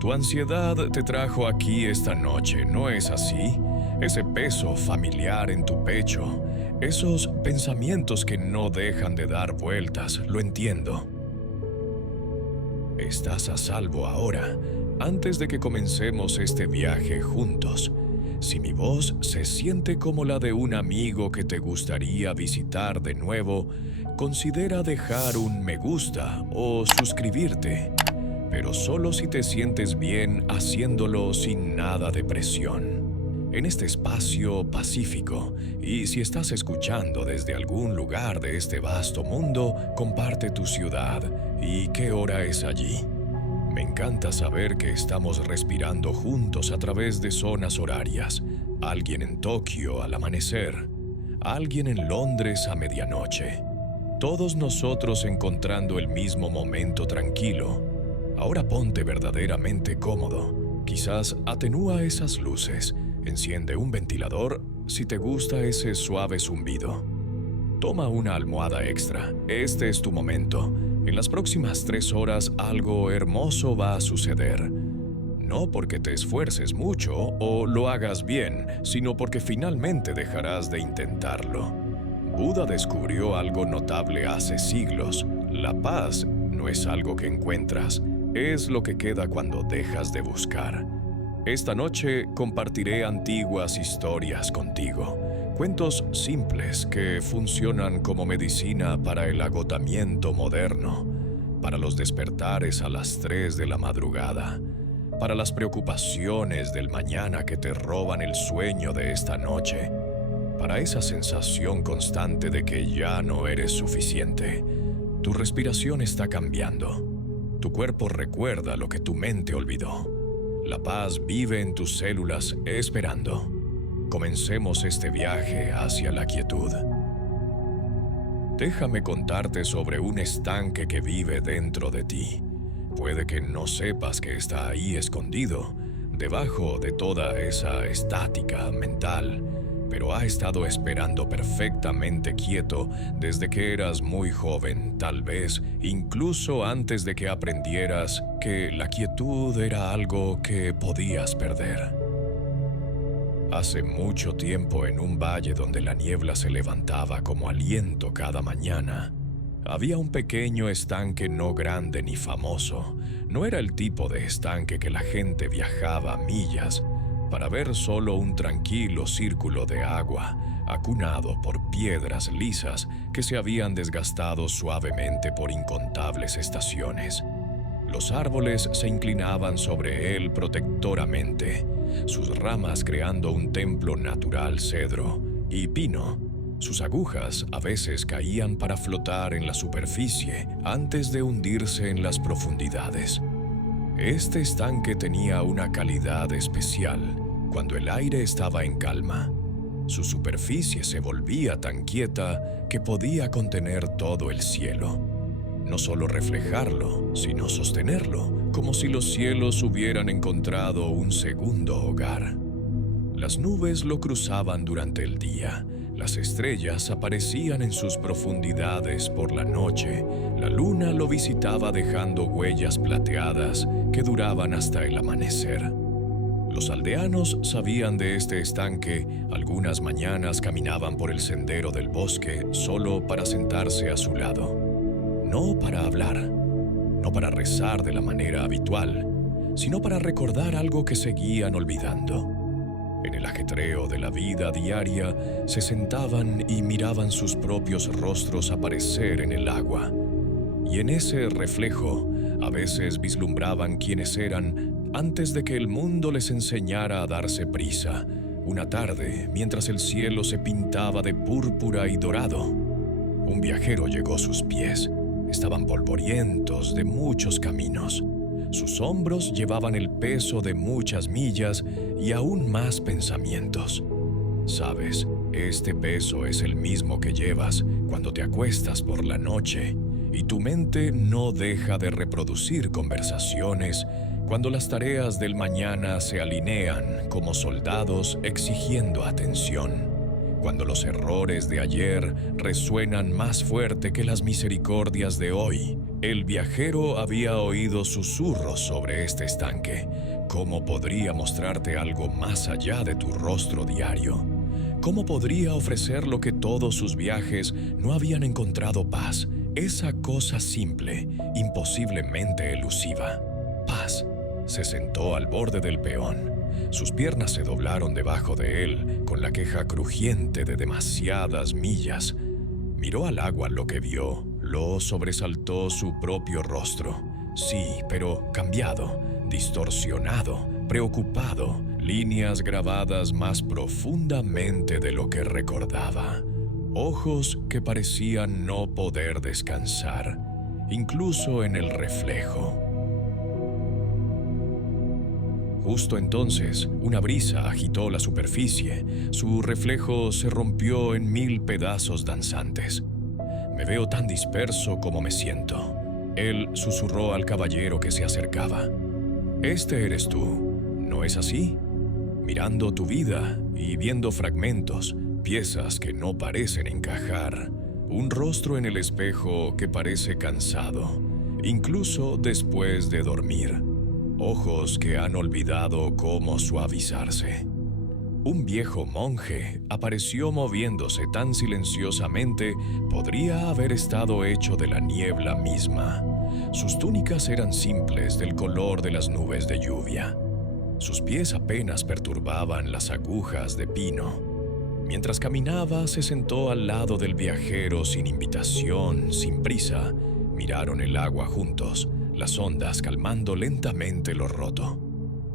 Tu ansiedad te trajo aquí esta noche, ¿no es así? Ese peso familiar en tu pecho, esos pensamientos que no dejan de dar vueltas, lo entiendo. Estás a salvo ahora, antes de que comencemos este viaje juntos. Si mi voz se siente como la de un amigo que te gustaría visitar de nuevo, considera dejar un me gusta o suscribirte, pero solo si te sientes bien haciéndolo sin nada de presión. En este espacio pacífico, y si estás escuchando desde algún lugar de este vasto mundo, comparte tu ciudad y qué hora es allí. Me encanta saber que estamos respirando juntos a través de zonas horarias. Alguien en Tokio al amanecer, alguien en Londres a medianoche. Todos nosotros encontrando el mismo momento tranquilo. Ahora ponte verdaderamente cómodo. Quizás atenúa esas luces. Enciende un ventilador si te gusta ese suave zumbido. Toma una almohada extra. Este es tu momento. En las próximas 3 horas algo hermoso va a suceder. No porque te esfuerces mucho o lo hagas bien, sino porque finalmente dejarás de intentarlo. Buda descubrió algo notable hace siglos. La paz no es algo que encuentras, es lo que queda cuando dejas de buscar. Esta noche compartiré antiguas historias contigo. Cuentos simples que funcionan como medicina para el agotamiento moderno, para los despertares a las 3 de la madrugada, para las preocupaciones del mañana que te roban el sueño de esta noche, para esa sensación constante de que ya no eres suficiente. Tu respiración está cambiando. Tu cuerpo recuerda lo que tu mente olvidó. La paz vive en tus células esperando. Comencemos este viaje hacia la quietud. Déjame contarte sobre un estanque que vive dentro de ti. Puede que no sepas que está ahí escondido, debajo de toda esa estática mental, pero ha estado esperando perfectamente quieto desde que eras muy joven, tal vez incluso antes de que aprendieras que la quietud era algo que podías perder. Hace mucho tiempo, en un valle donde la niebla se levantaba como aliento cada mañana, había un pequeño estanque no grande ni famoso. No era el tipo de estanque que la gente viajaba millas para ver solo un tranquilo círculo de agua, acunado por piedras lisas que se habían desgastado suavemente por incontables estaciones. Los árboles se inclinaban sobre él protectoramente, sus ramas creando un templo natural cedro y pino. Sus agujas a veces caían para flotar en la superficie antes de hundirse en las profundidades. Este estanque tenía una calidad especial cuando el aire estaba en calma. Su superficie se volvía tan quieta que podía contener todo el cielo. No solo reflejarlo, sino sostenerlo, como si los cielos hubieran encontrado un segundo hogar. Las nubes lo cruzaban durante el día, las estrellas aparecían en sus profundidades por la noche, la luna lo visitaba dejando huellas plateadas que duraban hasta el amanecer. Los aldeanos sabían de este estanque, algunas mañanas caminaban por el sendero del bosque solo para sentarse a su lado. No para hablar, no para rezar de la manera habitual, sino para recordar algo que seguían olvidando. En el ajetreo de la vida diaria, se sentaban y miraban sus propios rostros aparecer en el agua. Y en ese reflejo, a veces vislumbraban quiénes eran antes de que el mundo les enseñara a darse prisa. Una tarde, mientras el cielo se pintaba de púrpura y dorado, un viajero llegó a sus pies. Estaban polvorientos de muchos caminos. Sus hombros llevaban el peso de muchas millas y aún más pensamientos. Sabes, este peso es el mismo que llevas cuando te acuestas por la noche y tu mente no deja de reproducir conversaciones cuando las tareas del mañana se alinean como soldados exigiendo atención. cuando los errores de ayer resuenan más fuerte que las misericordias de hoy. El viajero había oído susurros sobre este estanque. ¿Cómo podría mostrarte algo más allá de tu rostro diario? ¿Cómo podría ofrecer lo que todos sus viajes no habían encontrado paz? Esa cosa simple, imposiblemente elusiva. Paz. Se sentó al borde del peón. Sus piernas se doblaron debajo de él, con la queja crujiente de demasiadas millas. Miró al agua. Lo que vio lo sobresaltó su propio rostro. Sí, pero cambiado, distorsionado, preocupado, líneas grabadas más profundamente de lo que recordaba. Ojos que parecían no poder descansar, incluso en el reflejo. Justo entonces, una brisa agitó la superficie. Su reflejo se rompió en 1000 pedazos danzantes. «Me veo tan disperso como me siento», él susurró al caballero que se acercaba. «Este eres tú, ¿no es así? Mirando tu vida y viendo fragmentos, piezas que no parecen encajar, un rostro en el espejo que parece cansado, incluso después de dormir. Ojos que han olvidado cómo suavizarse». Un viejo monje apareció moviéndose tan silenciosamente, podría haber estado hecho de la niebla misma. Sus túnicas eran simples, del color de las nubes de lluvia. Sus pies apenas perturbaban las agujas de pino. Mientras caminaba, se sentó al lado del viajero sin invitación, sin prisa. Miraron el agua juntos, las ondas calmando lentamente lo roto.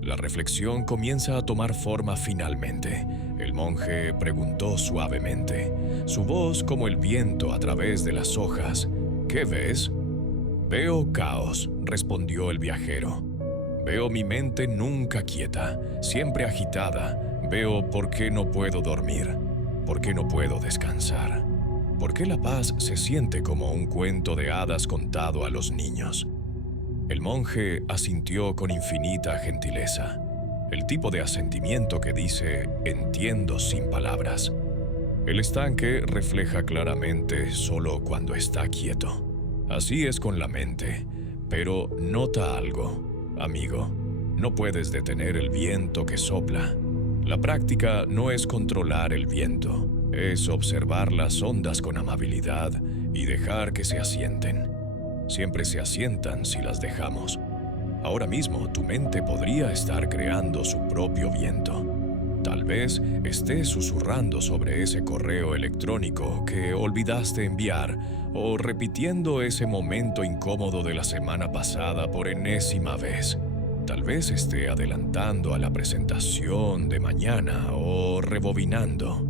La reflexión comienza a tomar forma finalmente. El monje preguntó suavemente, su voz como el viento a través de las hojas. «¿Qué ves?» «Veo caos», respondió el viajero. «Veo mi mente nunca quieta, siempre agitada. Veo por qué no puedo dormir, por qué no puedo descansar, por qué la paz se siente como un cuento de hadas contado a los niños». El monje asintió con infinita gentileza, el tipo de asentimiento que dice «entiendo» sin palabras. El estanque refleja claramente solo cuando está quieto. Así es con la mente, pero nota algo, amigo. No puedes detener el viento que sopla. La práctica no es controlar el viento, es observar las ondas con amabilidad y dejar que se asienten. Siempre se asientan si las dejamos. Ahora mismo tu mente podría estar creando su propio viento. Tal vez estés susurrando sobre ese correo electrónico que olvidaste enviar o repitiendo ese momento incómodo de la semana pasada por enésima vez. Tal vez esté adelantando a la presentación de mañana o rebobinando.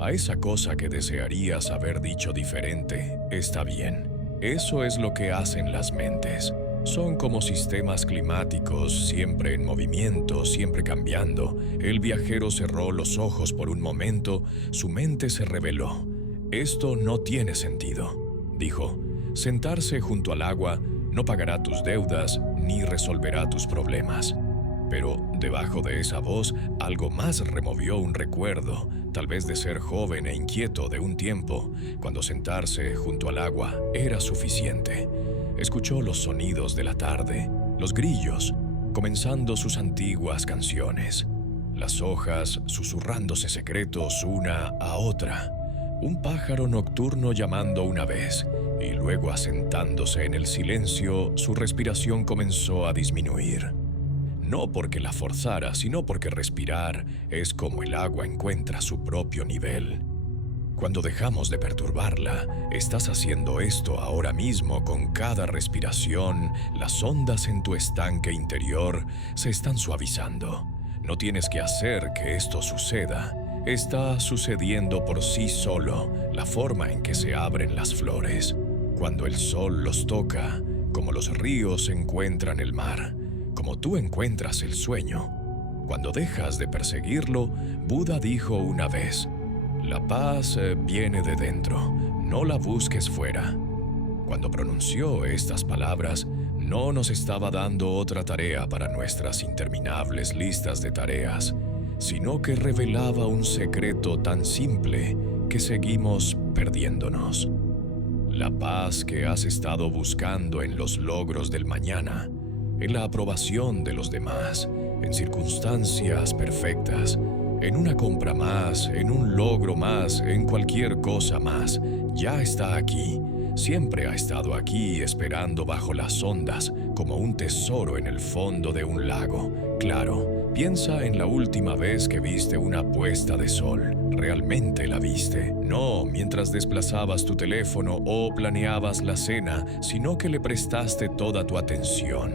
A esa cosa que desearías haber dicho diferente, está bien. Eso es lo que hacen las mentes. Son como sistemas climáticos, siempre en movimiento, siempre cambiando. El viajero cerró los ojos por un momento, su mente se rebeló. «Esto no tiene sentido», dijo. «Sentarse junto al agua no pagará tus deudas ni resolverá tus problemas». Pero debajo de esa voz, algo más removió un recuerdo, tal vez de ser joven e inquieto de un tiempo, cuando sentarse junto al agua era suficiente. Escuchó los sonidos de la tarde, los grillos, comenzando sus antiguas canciones, las hojas susurrándose secretos una a otra, un pájaro nocturno llamando una vez, y luego asentándose en el silencio, su respiración comenzó a disminuir. No porque la forzara, sino porque respirar es como el agua encuentra su propio nivel. Cuando dejamos de perturbarla, estás haciendo esto ahora mismo con cada respiración. Las ondas en tu estanque interior se están suavizando. No tienes que hacer que esto suceda. Está sucediendo por sí solo, la forma en que se abren las flores. Cuando el sol los toca, como los ríos encuentran el mar, como tú encuentras el sueño. Cuando dejas de perseguirlo, Buda dijo una vez, «La paz viene de dentro, no la busques fuera». Cuando pronunció estas palabras, no nos estaba dando otra tarea para nuestras interminables listas de tareas. sino que revelaba un secreto tan simple que seguimos perdiéndonos. La paz que has estado buscando en los logros del mañana, en la aprobación de los demás, en circunstancias perfectas, en una compra más, en un logro más, en cualquier cosa más, ya está aquí. Siempre ha estado aquí esperando bajo las ondas como un tesoro en el fondo de un lago. Claro, piensa en la última vez que viste una puesta de sol. ¿Realmente la viste? No mientras desplazabas tu teléfono o planeabas la cena, sino que le prestaste toda tu atención.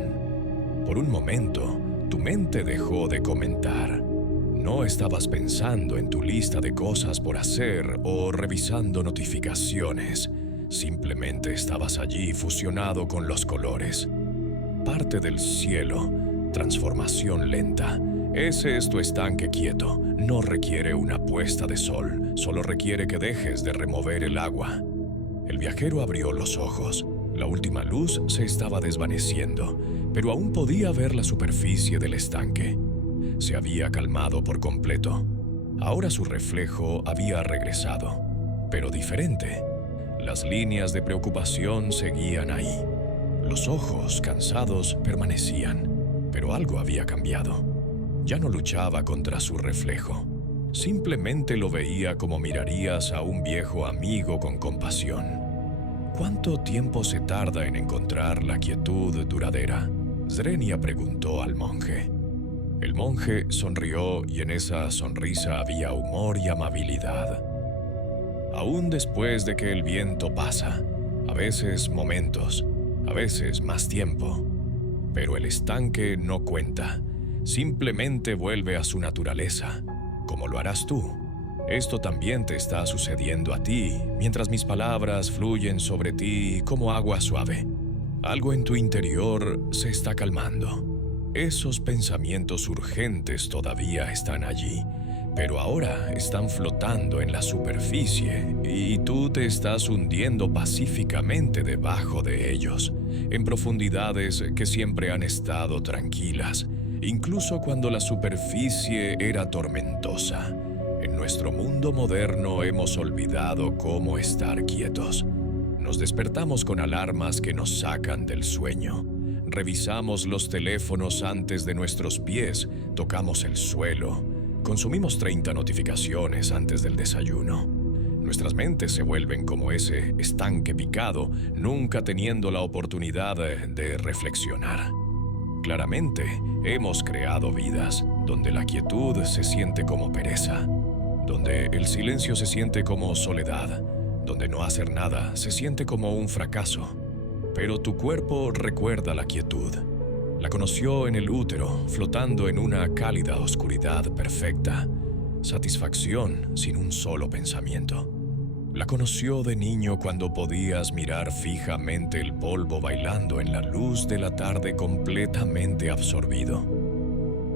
Por un momento, tu mente dejó de comentar. No estabas pensando en tu lista de cosas por hacer o revisando notificaciones. Simplemente estabas allí fusionado con los colores. Parte del cielo, transformación lenta. Ese es tu estanque quieto. No requiere una puesta de sol, solo requiere que dejes de remover el agua. El viajero abrió los ojos. La última luz se estaba desvaneciendo, pero aún podía ver la superficie del estanque. Se había calmado por completo. Ahora su reflejo había regresado, pero diferente. Las líneas de preocupación seguían ahí. Los ojos, cansados, permanecían, pero algo había cambiado. Ya no luchaba contra su reflejo. Simplemente lo veía como mirarías a un viejo amigo con compasión. ¿Cuánto tiempo se tarda en encontrar la quietud duradera? Zrenia preguntó al monje. El monje sonrió y en esa sonrisa había humor y amabilidad. Aún después de que el viento pasa, a veces momentos, a veces más tiempo, pero el estanque no cuenta, simplemente vuelve a su naturaleza, como lo harás tú. Esto también te está sucediendo a ti, mientras mis palabras fluyen sobre ti como agua suave. Algo en tu interior se está calmando. Esos pensamientos urgentes todavía están allí, pero ahora están flotando en la superficie y tú te estás hundiendo pacíficamente debajo de ellos, en profundidades que siempre han estado tranquilas, incluso cuando la superficie era tormentosa. En nuestro mundo moderno hemos olvidado cómo estar quietos. Nos despertamos con alarmas que nos sacan del sueño. Revisamos los teléfonos antes de nuestros pies, tocamos el suelo. Consumimos 30 notificaciones antes del desayuno. Nuestras mentes se vuelven como ese estanque picado, nunca teniendo la oportunidad de reflexionar. Claramente, hemos creado vidas donde la quietud se siente como pereza, donde el silencio se siente como soledad, donde no hacer nada se siente como un fracaso. Pero tu cuerpo recuerda la quietud. La conoció en el útero, flotando en una cálida oscuridad perfecta. Satisfacción sin un solo pensamiento. La conoció de niño cuando podías mirar fijamente el polvo bailando en la luz de la tarde completamente absorbido.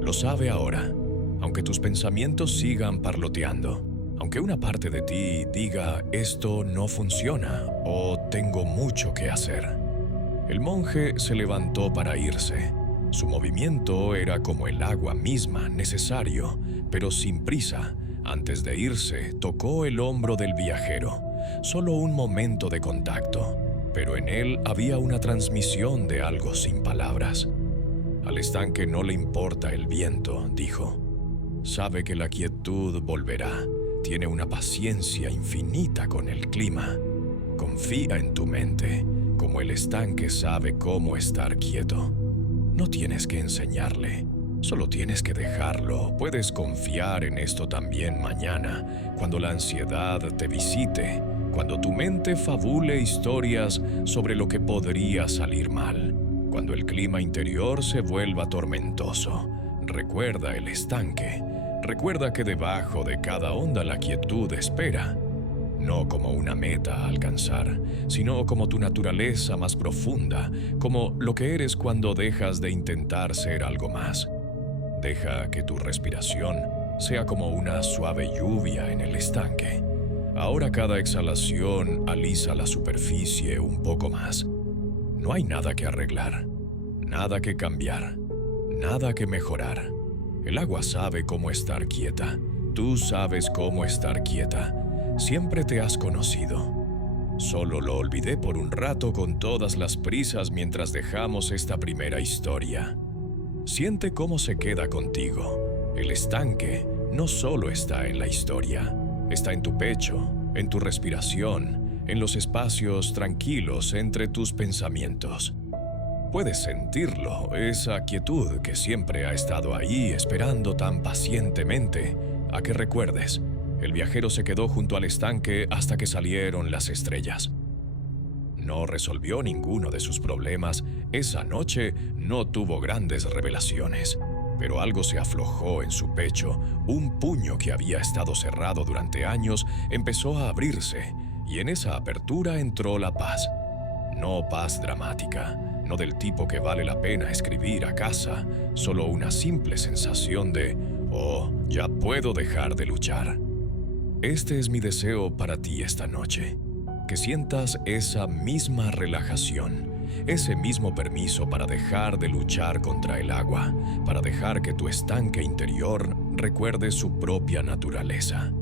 Lo sabe ahora, aunque tus pensamientos sigan parloteando. Aunque una parte de ti diga esto no funciona o tengo mucho que hacer. El monje se levantó para irse. Su movimiento era como el agua misma, necesario, pero sin prisa. Antes de irse, tocó el hombro del viajero. Solo un momento de contacto, pero en él había una transmisión de algo sin palabras. Al estanque no le importa el viento, dijo. Sabe que la quietud volverá. Tiene una paciencia infinita con el clima. Confía en tu mente, como el estanque sabe cómo estar quieto. No tienes que enseñarle, solo tienes que dejarlo. Puedes confiar en esto también mañana, cuando la ansiedad te visite, cuando tu mente fabule historias sobre lo que podría salir mal, cuando el clima interior se vuelva tormentoso. Recuerda el estanque. Recuerda que debajo de cada onda la quietud espera, no como una meta a alcanzar, sino como tu naturaleza más profunda, como lo que eres cuando dejas de intentar ser algo más. Deja que tu respiración sea como una suave lluvia en el estanque. Ahora cada exhalación alisa la superficie un poco más. No hay nada que arreglar, nada que cambiar, nada que mejorar. El agua sabe cómo estar quieta. Tú sabes cómo estar quieta. Siempre te has conocido. Solo lo olvidé por un rato con todas las prisas mientras dejamos esta primera historia. Siente cómo se queda contigo. El estanque no solo está en la historia, está en tu pecho, en tu respiración, en los espacios tranquilos entre tus pensamientos. Puedes sentirlo, esa quietud que siempre ha estado ahí esperando tan pacientemente a que recuerdes. El viajero se quedó junto al estanque hasta que salieron las estrellas. No resolvió ninguno de sus problemas. Esa noche no tuvo grandes revelaciones, pero algo se aflojó en su pecho. Un puño que había estado cerrado durante años empezó a abrirse, y en esa apertura entró la paz. No paz dramática, no del tipo que vale la pena escribir a casa, solo una simple sensación de «Oh, ya puedo dejar de luchar». Este es mi deseo para ti esta noche, que sientas esa misma relajación, ese mismo permiso para dejar de luchar contra el agua, para dejar que tu estanque interior recuerde su propia naturaleza.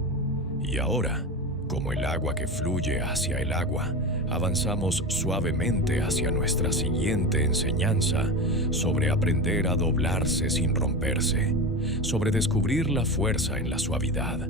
Y ahora, como el agua que fluye hacia el agua, avanzamos suavemente hacia nuestra siguiente enseñanza sobre aprender a doblarse sin romperse, sobre descubrir la fuerza en la suavidad.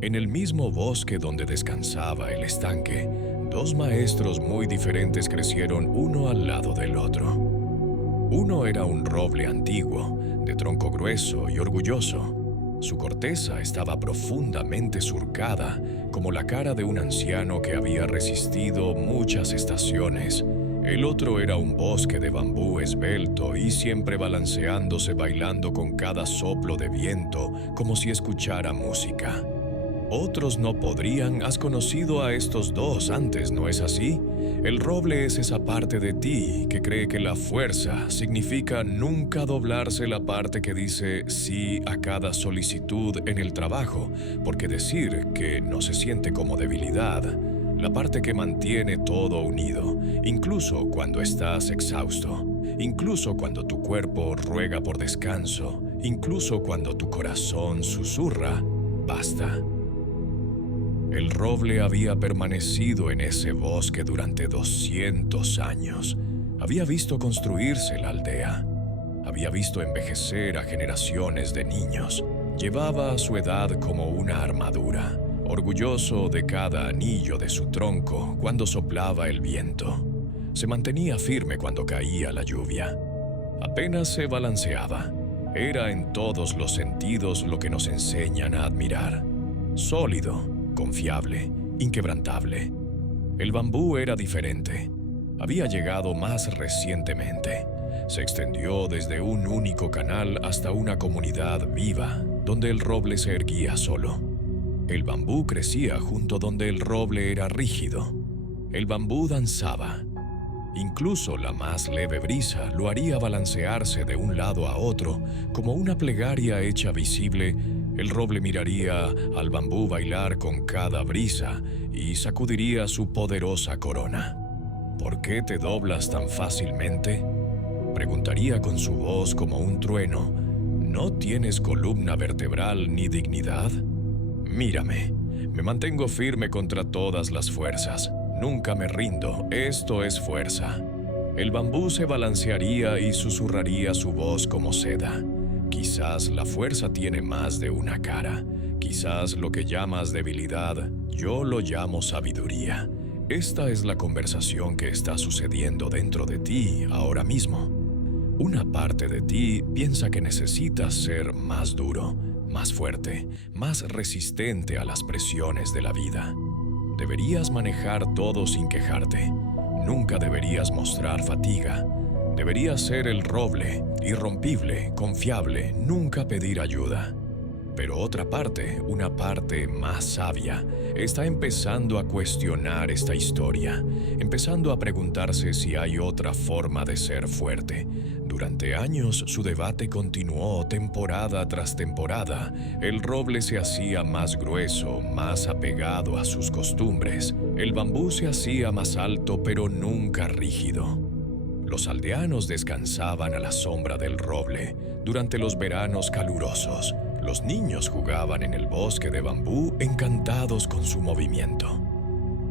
En el mismo bosque donde descansaba el estanque, dos maestros muy diferentes crecieron uno al lado del otro. Uno era un roble antiguo, de tronco grueso y orgulloso. Su corteza estaba profundamente surcada, como la cara de un anciano que había resistido muchas estaciones. El otro era un bosque de bambú esbelto y siempre balanceándose, bailando con cada soplo de viento, como si escuchara música. Otros no podrían. Has conocido a estos dos antes, ¿no es así? El roble es esa parte de ti que cree que la fuerza significa nunca doblarse, la parte que dice sí a cada solicitud en el trabajo, porque decir que no se siente como debilidad. La parte que mantiene todo unido, incluso cuando estás exhausto, incluso cuando tu cuerpo ruega por descanso, incluso cuando tu corazón susurra, basta. El roble había permanecido en ese bosque durante 200 años. Había visto construirse la aldea. Había visto envejecer a generaciones de niños. Llevaba a su edad como una armadura, orgulloso de cada anillo de su tronco cuando soplaba el viento. Se mantenía firme cuando caía la lluvia. Apenas se balanceaba. Era en todos los sentidos lo que nos enseñan a admirar. Sólido, confiable, inquebrantable. El bambú era diferente. Había llegado más recientemente. Se extendió desde un único canal hasta una comunidad viva, donde el roble se erguía solo. El bambú crecía junto donde el roble era rígido. El bambú danzaba. Incluso la más leve brisa lo haría balancearse de un lado a otro, como una plegaria hecha visible. El roble miraría al bambú bailar con cada brisa y sacudiría su poderosa corona. ¿Por qué te doblas tan fácilmente?, preguntaría con su voz como un trueno. ¿No tienes columna vertebral ni dignidad? Mírame, me mantengo firme contra todas las fuerzas. Nunca me rindo, esto es fuerza. El bambú se balancearía y susurraría su voz como seda. Quizás la fuerza tiene más de una cara. Quizás lo que llamas debilidad, yo lo llamo sabiduría. Esta es la conversación que está sucediendo dentro de ti ahora mismo. Una parte de ti piensa que necesitas ser más duro, más fuerte, más resistente a las presiones de la vida. Deberías manejar todo sin quejarte. Nunca deberías mostrar fatiga. Deberías ser el roble, irrompible, confiable, nunca pedir ayuda. Pero otra parte, una parte más sabia, está empezando a cuestionar esta historia, empezando a preguntarse si hay otra forma de ser fuerte. Durante años su debate continuó temporada tras temporada. El roble se hacía más grueso, más apegado a sus costumbres. El bambú se hacía más alto, pero nunca rígido. Los aldeanos descansaban a la sombra del roble durante los veranos calurosos. Los niños jugaban en el bosque de bambú encantados con su movimiento.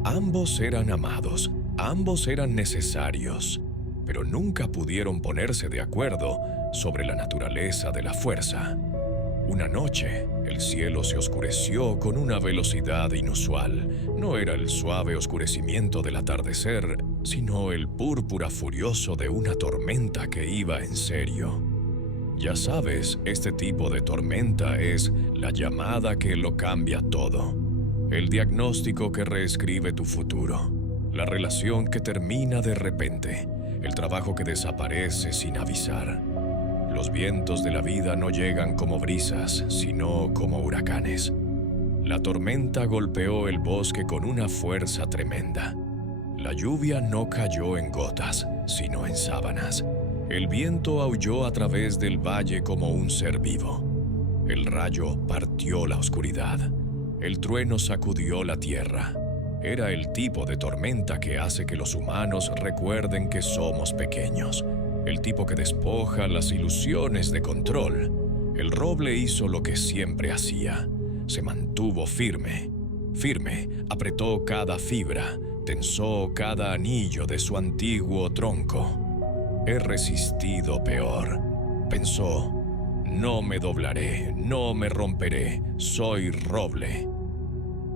Ambos eran amados, ambos eran necesarios, pero nunca pudieron ponerse de acuerdo sobre la naturaleza de la fuerza. Una noche, el cielo se oscureció con una velocidad inusual. No era el suave oscurecimiento del atardecer, sino el púrpura furioso de una tormenta que iba en serio. Ya sabes, este tipo de tormenta es la llamada que lo cambia todo, el diagnóstico que reescribe tu futuro, la relación que termina de repente, el trabajo que desaparece sin avisar. Los vientos de la vida no llegan como brisas, sino como huracanes. La tormenta golpeó el bosque con una fuerza tremenda. La lluvia no cayó en gotas, sino en sábanas. El viento aulló a través del valle como un ser vivo. El rayo partió la oscuridad. El trueno sacudió la tierra. Era el tipo de tormenta que hace que los humanos recuerden que somos pequeños. El tipo que despoja las ilusiones de control. El roble hizo lo que siempre hacía. Se mantuvo firme. Firme, apretó cada fibra, tensó cada anillo de su antiguo tronco. He resistido peor. Pensó, no me doblaré, no me romperé, soy roble.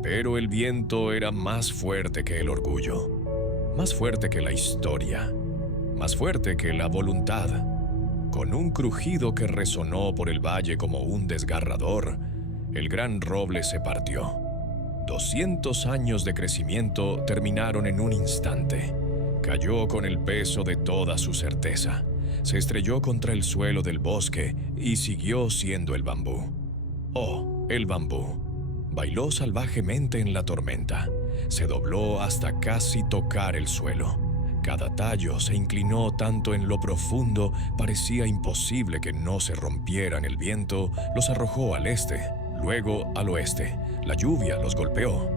Pero el viento era más fuerte que el orgullo, más fuerte que la historia, más fuerte que la voluntad. Con un crujido que resonó por el valle como un desgarrador, el gran roble se partió. 200 años de crecimiento terminaron en un instante. Cayó con el peso de toda su certeza. Se estrelló contra el suelo del bosque y siguió siendo el bambú. Oh, el bambú. Bailó salvajemente en la tormenta. Se dobló hasta casi tocar el suelo. Cada tallo se inclinó tanto en lo profundo, parecía imposible que no se rompieran. El viento los arrojó al este, luego al oeste. La lluvia los golpeó.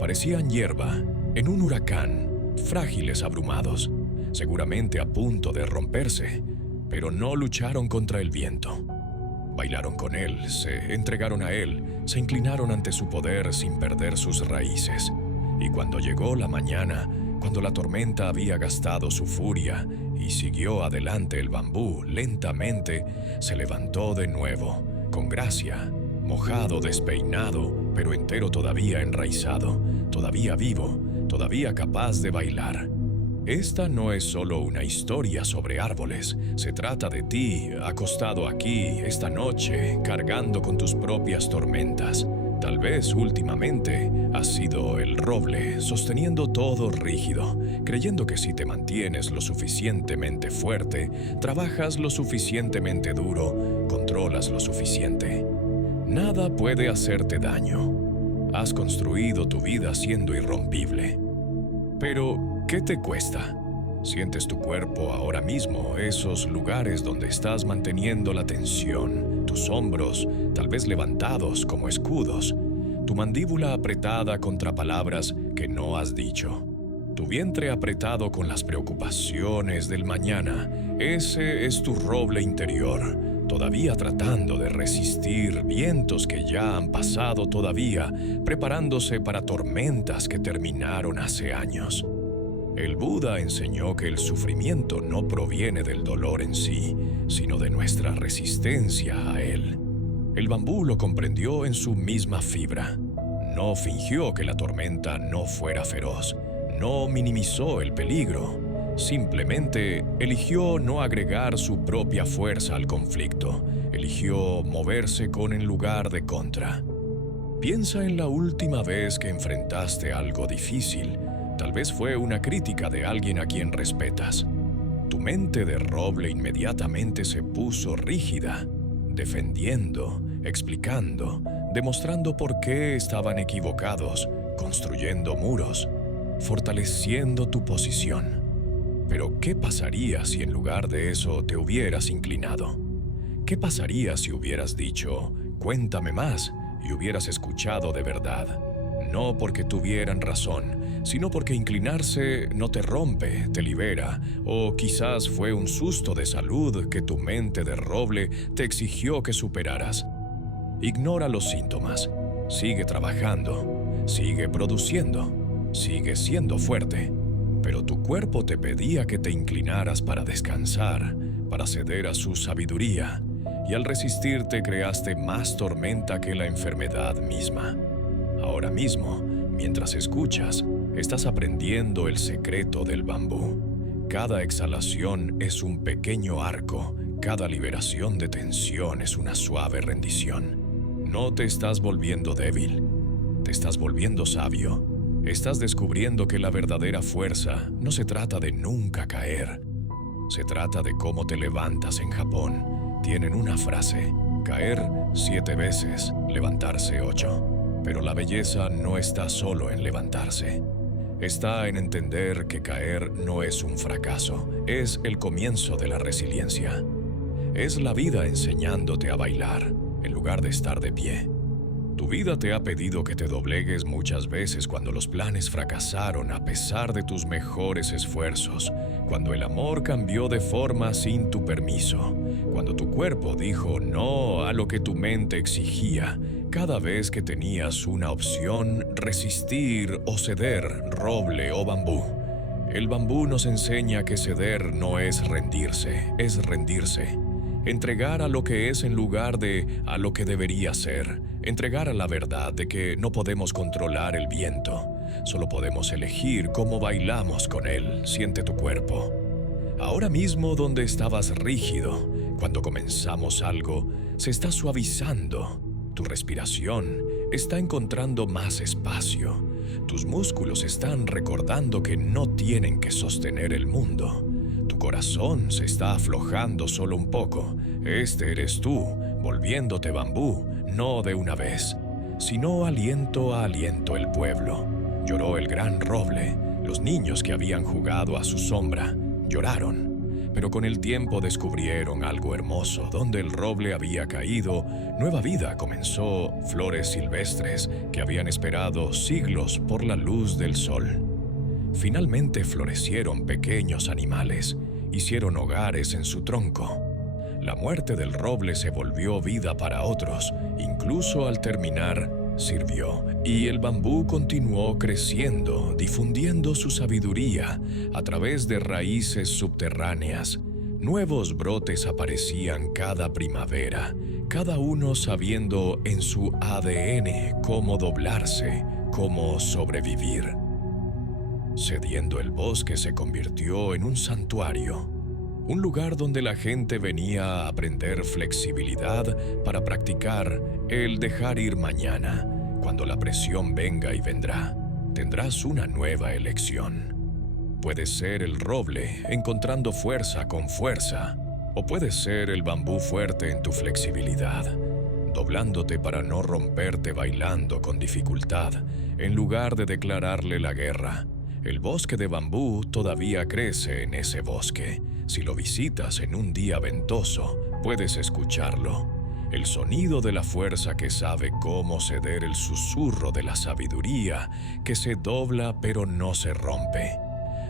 Parecían hierba en un huracán, frágiles, abrumados, seguramente a punto de romperse, pero no lucharon contra el viento. Bailaron con él, se entregaron a él, se inclinaron ante su poder sin perder sus raíces. Y cuando llegó la mañana, cuando la tormenta había gastado su furia y siguió adelante el bambú, lentamente se levantó de nuevo, con gracia, mojado, despeinado, pero entero todavía enraizado, todavía vivo, todavía capaz de bailar. Esta no es solo una historia sobre árboles. Se trata de ti, acostado aquí, esta noche, cargando con tus propias tormentas. Tal vez últimamente has sido el roble, sosteniendo todo rígido, creyendo que si te mantienes lo suficientemente fuerte, trabajas lo suficientemente duro, controlas lo suficiente. Nada puede hacerte daño. Has construido tu vida siendo irrompible. Pero, ¿qué te cuesta? Sientes tu cuerpo ahora mismo, esos lugares donde estás manteniendo la tensión, tus hombros tal vez levantados como escudos, tu mandíbula apretada contra palabras que no has dicho, tu vientre apretado con las preocupaciones del mañana. Ese es tu roble interior, todavía tratando de resistir vientos que ya han pasado, todavía preparándose para tormentas que terminaron hace años. El Buda enseñó que el sufrimiento no proviene del dolor en sí, sino de nuestra resistencia a él. El bambú lo comprendió en su misma fibra. No fingió que la tormenta no fuera feroz, no minimizó el peligro. Simplemente eligió no agregar su propia fuerza al conflicto. Eligió moverse con en lugar de contra. Piensa en la última vez que enfrentaste algo difícil. Tal vez fue una crítica de alguien a quien respetas. Tu mente de roble inmediatamente se puso rígida, defendiendo, explicando, demostrando por qué estaban equivocados, construyendo muros, fortaleciendo tu posición. Pero, ¿qué pasaría si en lugar de eso te hubieras inclinado? ¿Qué pasaría si hubieras dicho, cuéntame más, y hubieras escuchado de verdad? no porque tuvieran razón, sino porque inclinarse no te rompe, te libera, o quizás fue un susto de salud que tu mente de roble te exigió que superaras. Ignora los síntomas, sigue trabajando, sigue produciendo, sigue siendo fuerte, pero tu cuerpo te pedía que te inclinaras para descansar, para ceder a su sabiduría, y al resistirte creaste más tormenta que la enfermedad misma. Ahora mismo, mientras escuchas, estás aprendiendo el secreto del bambú. Cada exhalación es un pequeño arco, cada liberación de tensión es una suave rendición. No te estás volviendo débil, te estás volviendo sabio. Estás descubriendo que la verdadera fuerza no se trata de nunca caer. Se trata de cómo te levantas en Japón. Tienen una frase: caer 7 veces, levantarse 8. Pero la belleza no está solo en levantarse. Está en entender que caer no es un fracaso, es el comienzo de la resiliencia. Es la vida enseñándote a bailar, en lugar de estar de pie. Tu vida te ha pedido que te doblegues muchas veces cuando los planes fracasaron a pesar de tus mejores esfuerzos, cuando el amor cambió de forma sin tu permiso, cuando tu cuerpo dijo no a lo que tu mente exigía, cada vez que tenías una opción, resistir o ceder, roble o bambú. El bambú nos enseña que ceder no es rendirse, es rendirse. Entregar a lo que es en lugar de a lo que debería ser. Entregar a la verdad de que no podemos controlar el viento. Solo podemos elegir cómo bailamos con él. Siente tu cuerpo. Ahora mismo donde estabas rígido, cuando comenzamos algo, se está suavizando. Tu respiración está encontrando más espacio. Tus músculos están recordando que no tienen que sostener el mundo. Tu corazón se está aflojando solo un poco. Este eres tú, volviéndote bambú, no de una vez, sino aliento a aliento el pueblo. Lloró el gran roble. Los niños que habían jugado a su sombra lloraron, pero con el tiempo descubrieron algo hermoso. Donde el roble había caído, nueva vida comenzó, flores silvestres que habían esperado siglos por la luz del sol. Finalmente florecieron pequeños animales, hicieron hogares en su tronco. La muerte del roble se volvió vida para otros, incluso al terminar, sirvió. Y el bambú continuó creciendo, difundiendo su sabiduría a través de raíces subterráneas. Nuevos brotes aparecían cada primavera, cada uno sabiendo en su ADN cómo doblarse, cómo sobrevivir. Cediendo, el bosque se convirtió en un santuario, un lugar donde la gente venía a aprender flexibilidad para practicar el dejar ir mañana. Cuando la presión venga y vendrá, tendrás una nueva elección. Puedes ser el roble encontrando fuerza con fuerza, o puedes ser el bambú fuerte en tu flexibilidad, doblándote para no romperte bailando con dificultad, en lugar de declararle la guerra. El bosque de bambú todavía crece en ese bosque. Si lo visitas en un día ventoso, puedes escucharlo. El sonido de la fuerza que sabe cómo ceder, el susurro de la sabiduría que se dobla pero no se rompe.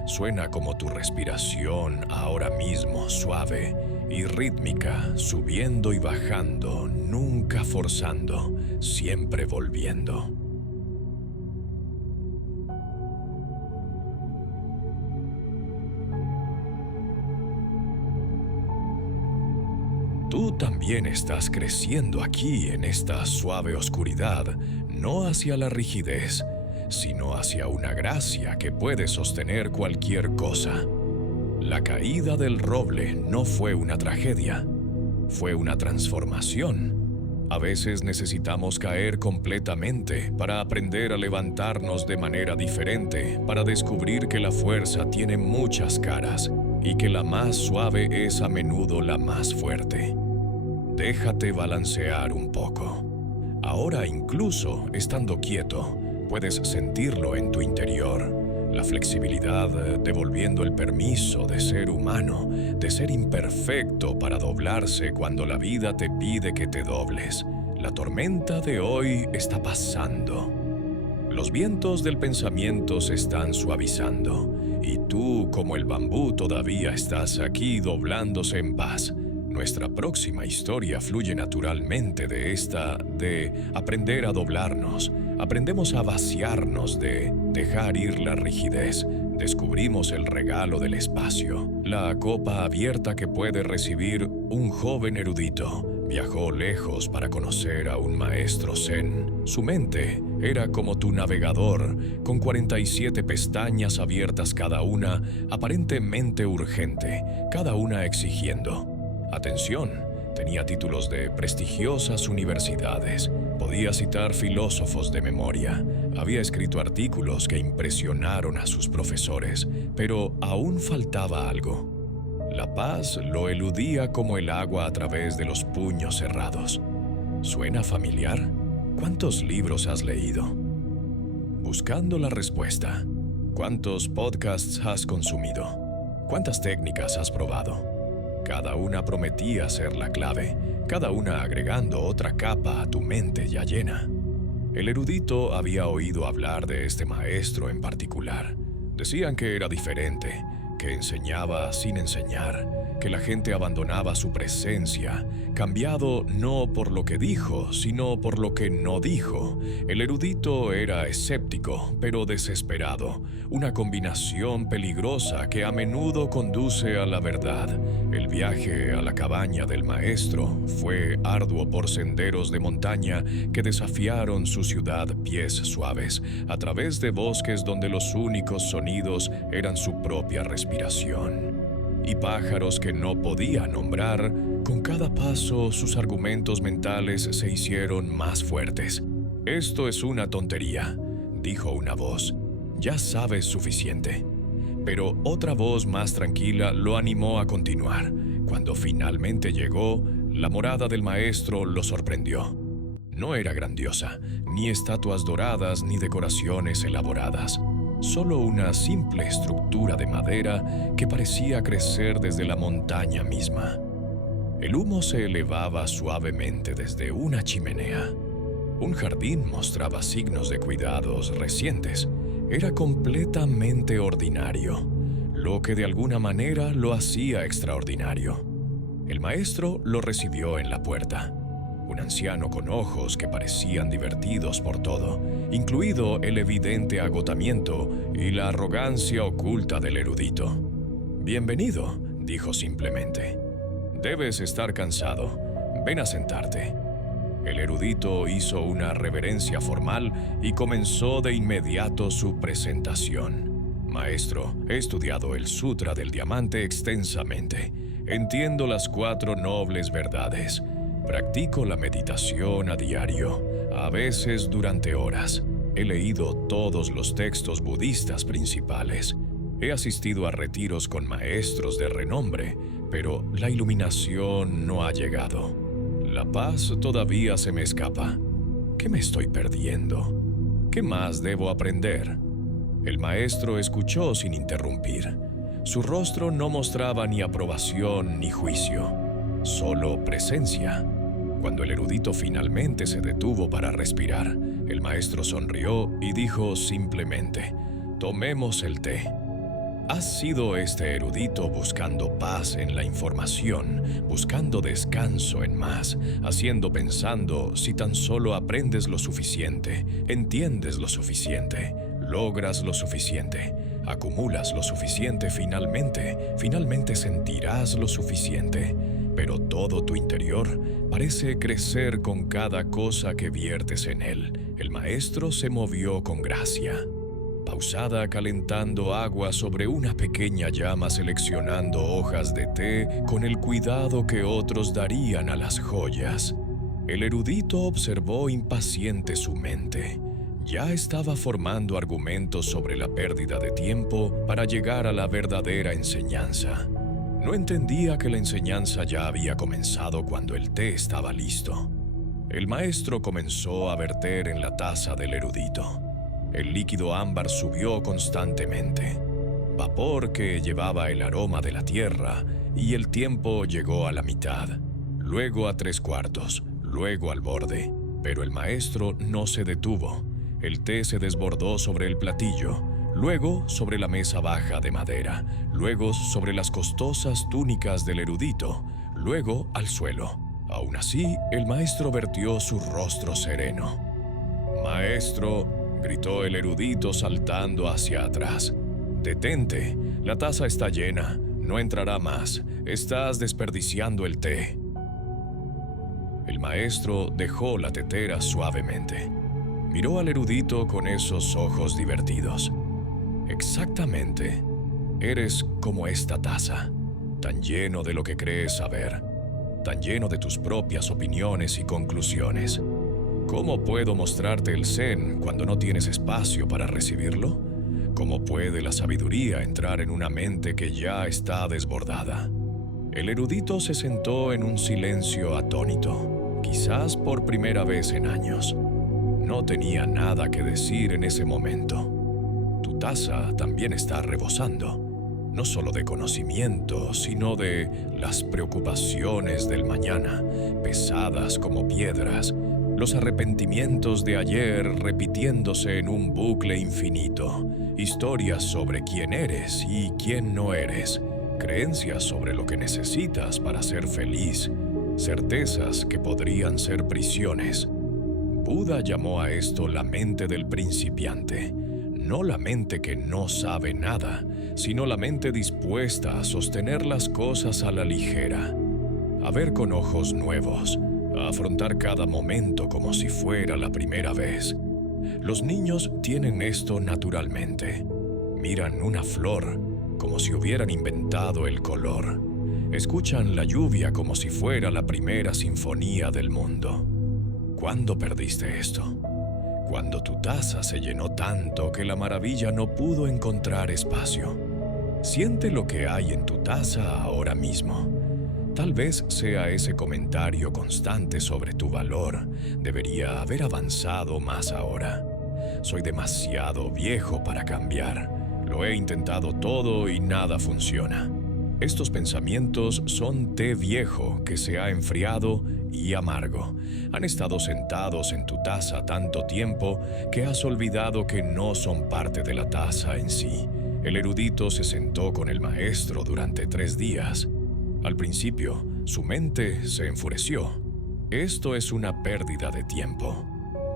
Suena como tu respiración ahora mismo, suave y rítmica, subiendo y bajando, nunca forzando, siempre volviendo. Tú también estás creciendo aquí en esta suave oscuridad, no hacia la rigidez, sino hacia una gracia que puede sostener cualquier cosa. La caída del roble no fue una tragedia, fue una transformación. A veces necesitamos caer completamente para aprender a levantarnos de manera diferente, para descubrir que la fuerza tiene muchas caras y que la más suave es a menudo la más fuerte. Déjate balancear un poco. Ahora, incluso estando quieto, puedes sentirlo en tu interior. La flexibilidad devolviendo el permiso de ser humano, de ser imperfecto para doblarse cuando la vida te pide que te dobles. La tormenta de hoy está pasando. Los vientos del pensamiento se están suavizando, y tú, como el bambú, todavía estás aquí doblándose en paz. Nuestra próxima historia fluye naturalmente de aprender a doblarnos. Aprendemos a vaciarnos, de dejar ir la rigidez. Descubrimos el regalo del espacio, la copa abierta que puede recibir un joven erudito. Viajó lejos para conocer a un maestro zen. Su mente era como tu navegador, con 47 pestañas abiertas cada una, aparentemente urgente, cada una exigiendo atención. Tenía títulos de prestigiosas universidades. Podía citar filósofos de memoria. Había escrito artículos que impresionaron a sus profesores, pero aún faltaba algo. La paz lo eludía como el agua a través de los puños cerrados. ¿Suena familiar? ¿Cuántos libros has leído? Buscando la respuesta. ¿Cuántos podcasts has consumido? ¿Cuántas técnicas has probado? Cada una prometía ser la clave, cada una agregando otra capa a tu mente ya llena. El erudito había oído hablar de este maestro en particular. Decían que era diferente, que enseñaba sin enseñar, que la gente abandonaba su presencia, cambiado no por lo que dijo, sino por lo que no dijo. El erudito era escéptico, pero desesperado, una combinación peligrosa que a menudo conduce a la verdad. El viaje a la cabaña del maestro fue arduo por senderos de montaña que desafiaron su ciudad pies suaves, a través de bosques donde los únicos sonidos eran su propia respiración. Y pájaros que no podía nombrar, con cada paso sus argumentos mentales se hicieron más fuertes. «Esto es una tontería», dijo una voz. «Ya sabes suficiente». Pero otra voz más tranquila lo animó a continuar. Cuando finalmente llegó, la morada del maestro lo sorprendió. No era grandiosa, ni estatuas doradas ni decoraciones elaboradas. Solo una simple estructura de madera que parecía crecer desde la montaña misma. El humo se elevaba suavemente desde una chimenea. Un jardín mostraba signos de cuidados recientes. Era completamente ordinario, lo que de alguna manera lo hacía extraordinario. El maestro lo recibió en la puerta. Un anciano con ojos que parecían divertidos por todo, incluido el evidente agotamiento y la arrogancia oculta del erudito. «Bienvenido», dijo simplemente. «Debes estar cansado. Ven a sentarte». El erudito hizo una reverencia formal y comenzó de inmediato su presentación. «Maestro, he estudiado el Sutra del Diamante extensamente. Entiendo las 4 nobles verdades. Practico la meditación a diario, a veces durante horas. He leído todos los textos budistas principales. He asistido a retiros con maestros de renombre, pero la iluminación no ha llegado. La paz todavía se me escapa. ¿Qué me estoy perdiendo? ¿Qué más debo aprender?». El maestro escuchó sin interrumpir. Su rostro no mostraba ni aprobación ni juicio, solo presencia. Cuando el erudito finalmente se detuvo para respirar, el maestro sonrió y dijo simplemente: «Tomemos el té». ¿Has sido este erudito buscando paz en la información, buscando descanso en más, pensando si tan solo aprendes lo suficiente, entiendes lo suficiente, logras lo suficiente, acumulas lo suficiente, finalmente sentirás lo suficiente? Pero todo tu interior parece crecer con cada cosa que viertes en él. El maestro se movió con gracia, pausada calentando agua sobre una pequeña llama, seleccionando hojas de té con el cuidado que otros darían a las joyas. El erudito observó impaciente su mente. Ya estaba formando argumentos sobre la pérdida de tiempo para llegar a la verdadera enseñanza. No entendía que la enseñanza ya había comenzado cuando el té estaba listo. El maestro comenzó a verter en la taza del erudito. El líquido ámbar subió constantemente, vapor que llevaba el aroma de la tierra, y el tiempo llegó a la mitad, luego a 3/4, luego al borde. Pero el maestro no se detuvo. El té se desbordó sobre el platillo, luego sobre la mesa baja de madera, luego sobre las costosas túnicas del erudito, luego al suelo. Aún así, el maestro vertió su rostro sereno. «Maestro», gritó el erudito saltando hacia atrás. «Detente, la taza está llena, no entrará más, estás desperdiciando el té». El maestro dejó la tetera suavemente. Miró al erudito con esos ojos divertidos. «Exactamente. Eres como esta taza, tan lleno de lo que crees saber, tan lleno de tus propias opiniones y conclusiones. ¿Cómo puedo mostrarte el Zen cuando no tienes espacio para recibirlo? ¿Cómo puede la sabiduría entrar en una mente que ya está desbordada?» El erudito se sentó en un silencio atónito, quizás por primera vez en años. No tenía nada que decir en ese momento. Tu taza también está rebosando, no solo de conocimiento, sino de las preocupaciones del mañana, pesadas como piedras, los arrepentimientos de ayer repitiéndose en un bucle infinito, historias sobre quién eres y quién no eres, creencias sobre lo que necesitas para ser feliz, certezas que podrían ser prisiones. Buda llamó a esto la mente del principiante, no la mente que no sabe nada, sino la mente dispuesta a sostener las cosas a la ligera, a ver con ojos nuevos, a afrontar cada momento como si fuera la primera vez. Los niños tienen esto naturalmente. Miran una flor como si hubieran inventado el color. Escuchan la lluvia como si fuera la primera sinfonía del mundo. ¿Cuándo perdiste esto? Cuando tu taza se llenó tanto que la maravilla no pudo encontrar espacio. Siente lo que hay en tu taza ahora mismo. Tal vez sea ese comentario constante sobre tu valor. Debería haber avanzado más ahora. Soy demasiado viejo para cambiar. Lo he intentado todo y nada funciona. Estos pensamientos son té viejo que se ha enfriado y amargo. Han estado sentados en tu taza tanto tiempo que has olvidado que no son parte de la taza en sí. El erudito se sentó con el maestro durante 3 días. Al principio, su mente se enfureció. Esto es una pérdida de tiempo.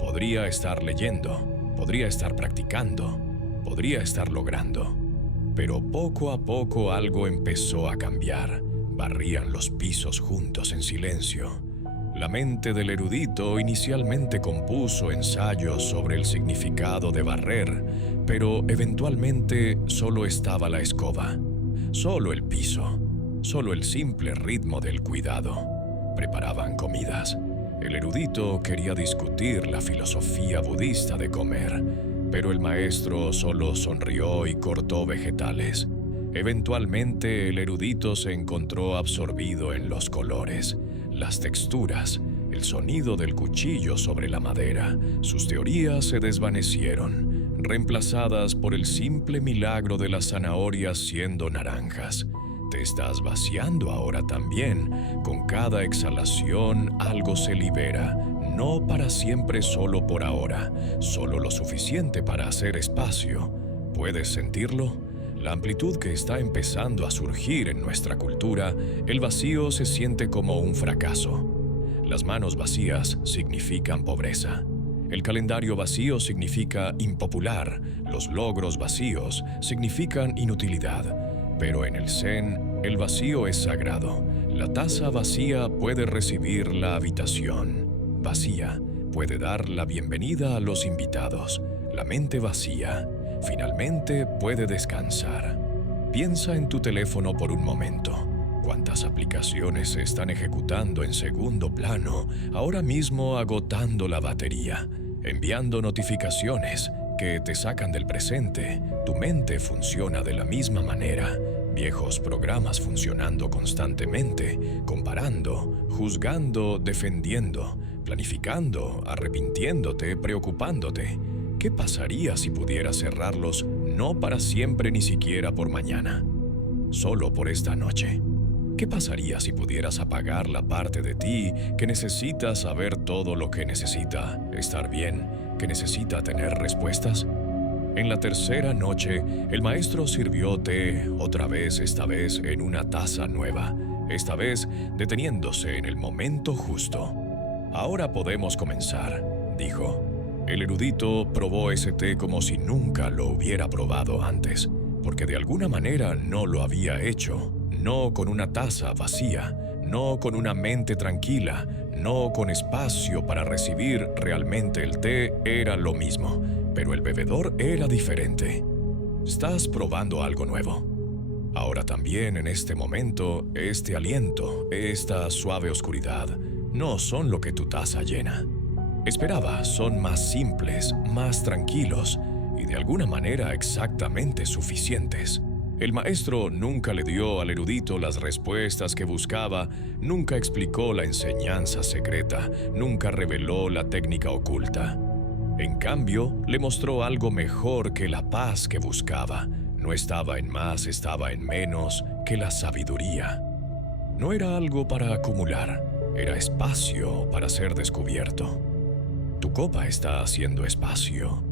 Podría estar leyendo, podría estar practicando, podría estar logrando. Pero poco a poco algo empezó a cambiar. Barrían los pisos juntos en silencio. La mente del erudito inicialmente compuso ensayos sobre el significado de barrer, pero eventualmente solo estaba la escoba, solo el piso, solo el simple ritmo del cuidado. Preparaban comidas. El erudito quería discutir la filosofía budista de comer, pero el maestro solo sonrió y cortó vegetales. Eventualmente, el erudito se encontró absorbido en los colores, las texturas, el sonido del cuchillo sobre la madera. Sus teorías se desvanecieron, reemplazadas por el simple milagro de las zanahorias siendo naranjas. Te estás vaciando ahora también. Con cada exhalación algo se libera. No para siempre, solo por ahora, solo lo suficiente para hacer espacio. ¿Puedes sentirlo? La amplitud que está empezando a surgir en nuestra cultura, el vacío se siente como un fracaso. Las manos vacías significan pobreza. El calendario vacío significa impopular. Los logros vacíos significan inutilidad. Pero en el Zen, el vacío es sagrado. La taza vacía puede recibir la habitación. Vacía puede dar la bienvenida a los invitados. La mente vacía finalmente puede descansar. Piensa en tu teléfono por un momento. ¿Cuántas aplicaciones se están ejecutando en segundo plano, ahora mismo agotando la batería, enviando notificaciones que te sacan del presente? Tu mente funciona de la misma manera. Viejos programas funcionando constantemente, comparando, juzgando, defendiendo, planificando, arrepintiéndote, preocupándote. ¿Qué pasaría si pudieras cerrarlos no para siempre ni siquiera por mañana? Solo por esta noche. ¿Qué pasaría si pudieras apagar la parte de ti que necesita saber todo lo que necesita estar bien, que necesita tener respuestas? En la tercera noche, el maestro sirvió té, otra vez, esta vez en una taza nueva, esta vez deteniéndose en el momento justo. «Ahora podemos comenzar», dijo. El erudito probó ese té como si nunca lo hubiera probado antes, porque de alguna manera no lo había hecho, no con una taza vacía, no con una mente tranquila, no con espacio para recibir realmente el té era lo mismo, pero el bebedor era diferente. Estás probando algo nuevo. Ahora también en este momento, este aliento, esta suave oscuridad, no son lo que tu taza llena. Esperaba, son más simples, más tranquilos y de alguna manera exactamente suficientes. El maestro nunca le dio al erudito las respuestas que buscaba, nunca explicó la enseñanza secreta, nunca reveló la técnica oculta. En cambio, le mostró algo mejor que la paz que buscaba. No estaba en más, estaba en menos que la sabiduría. No era algo para acumular, era espacio para ser descubierto. Tu copa está haciendo espacio.